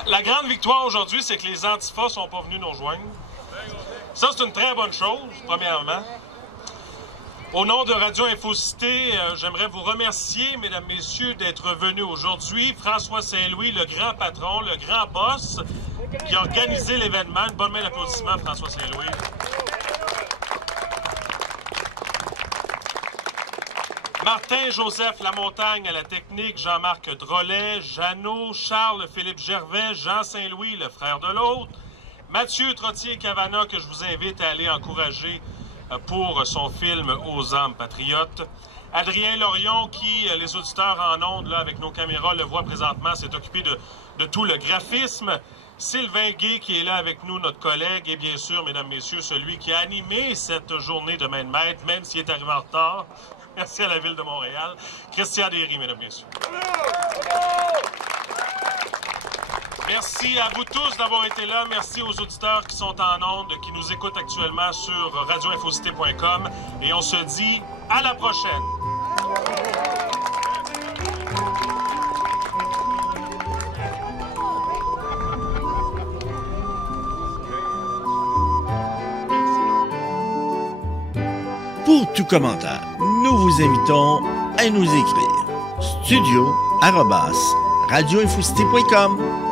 La grande victoire aujourd'hui, c'est que les antifas ne sont pas venus nous rejoindre. Ça, c'est une très bonne chose, premièrement. Au nom de Radio Infocité, j'aimerais vous remercier, mesdames, messieurs, d'être venus aujourd'hui. François Saint-Louis, le grand patron, le grand boss, qui a organisé l'événement. Une bonne main d'applaudissement, François Saint-Louis. Martin-Joseph Lamontagne à la technique, Jean-Marc Drolet, Jeannot, Charles-Philippe Gervais, Jean Saint-Louis, le frère de l'autre, Mathieu Trottier-Cavana, que je vous invite à aller encourager pour son film Aux âmes patriotes. Adrien Lorion, qui, les auditeurs en ondes, là, avec nos caméras, le voient présentement, s'est occupé de tout le graphisme. Sylvain Guay, qui est là avec nous, notre collègue, et bien sûr, mesdames, messieurs, celui qui a animé cette journée de main de maître, même s'il est arrivé en retard. Merci à la Ville de Montréal. Christian Derry, mesdames, messieurs. Merci à vous tous d'avoir été là. Merci aux auditeurs qui sont en ondes, qui nous écoutent actuellement sur radioinfocité.com. Et on se dit à la prochaine. Pour tout commentaire, nous vous invitons à nous écrire studio@ radioinfocité.com.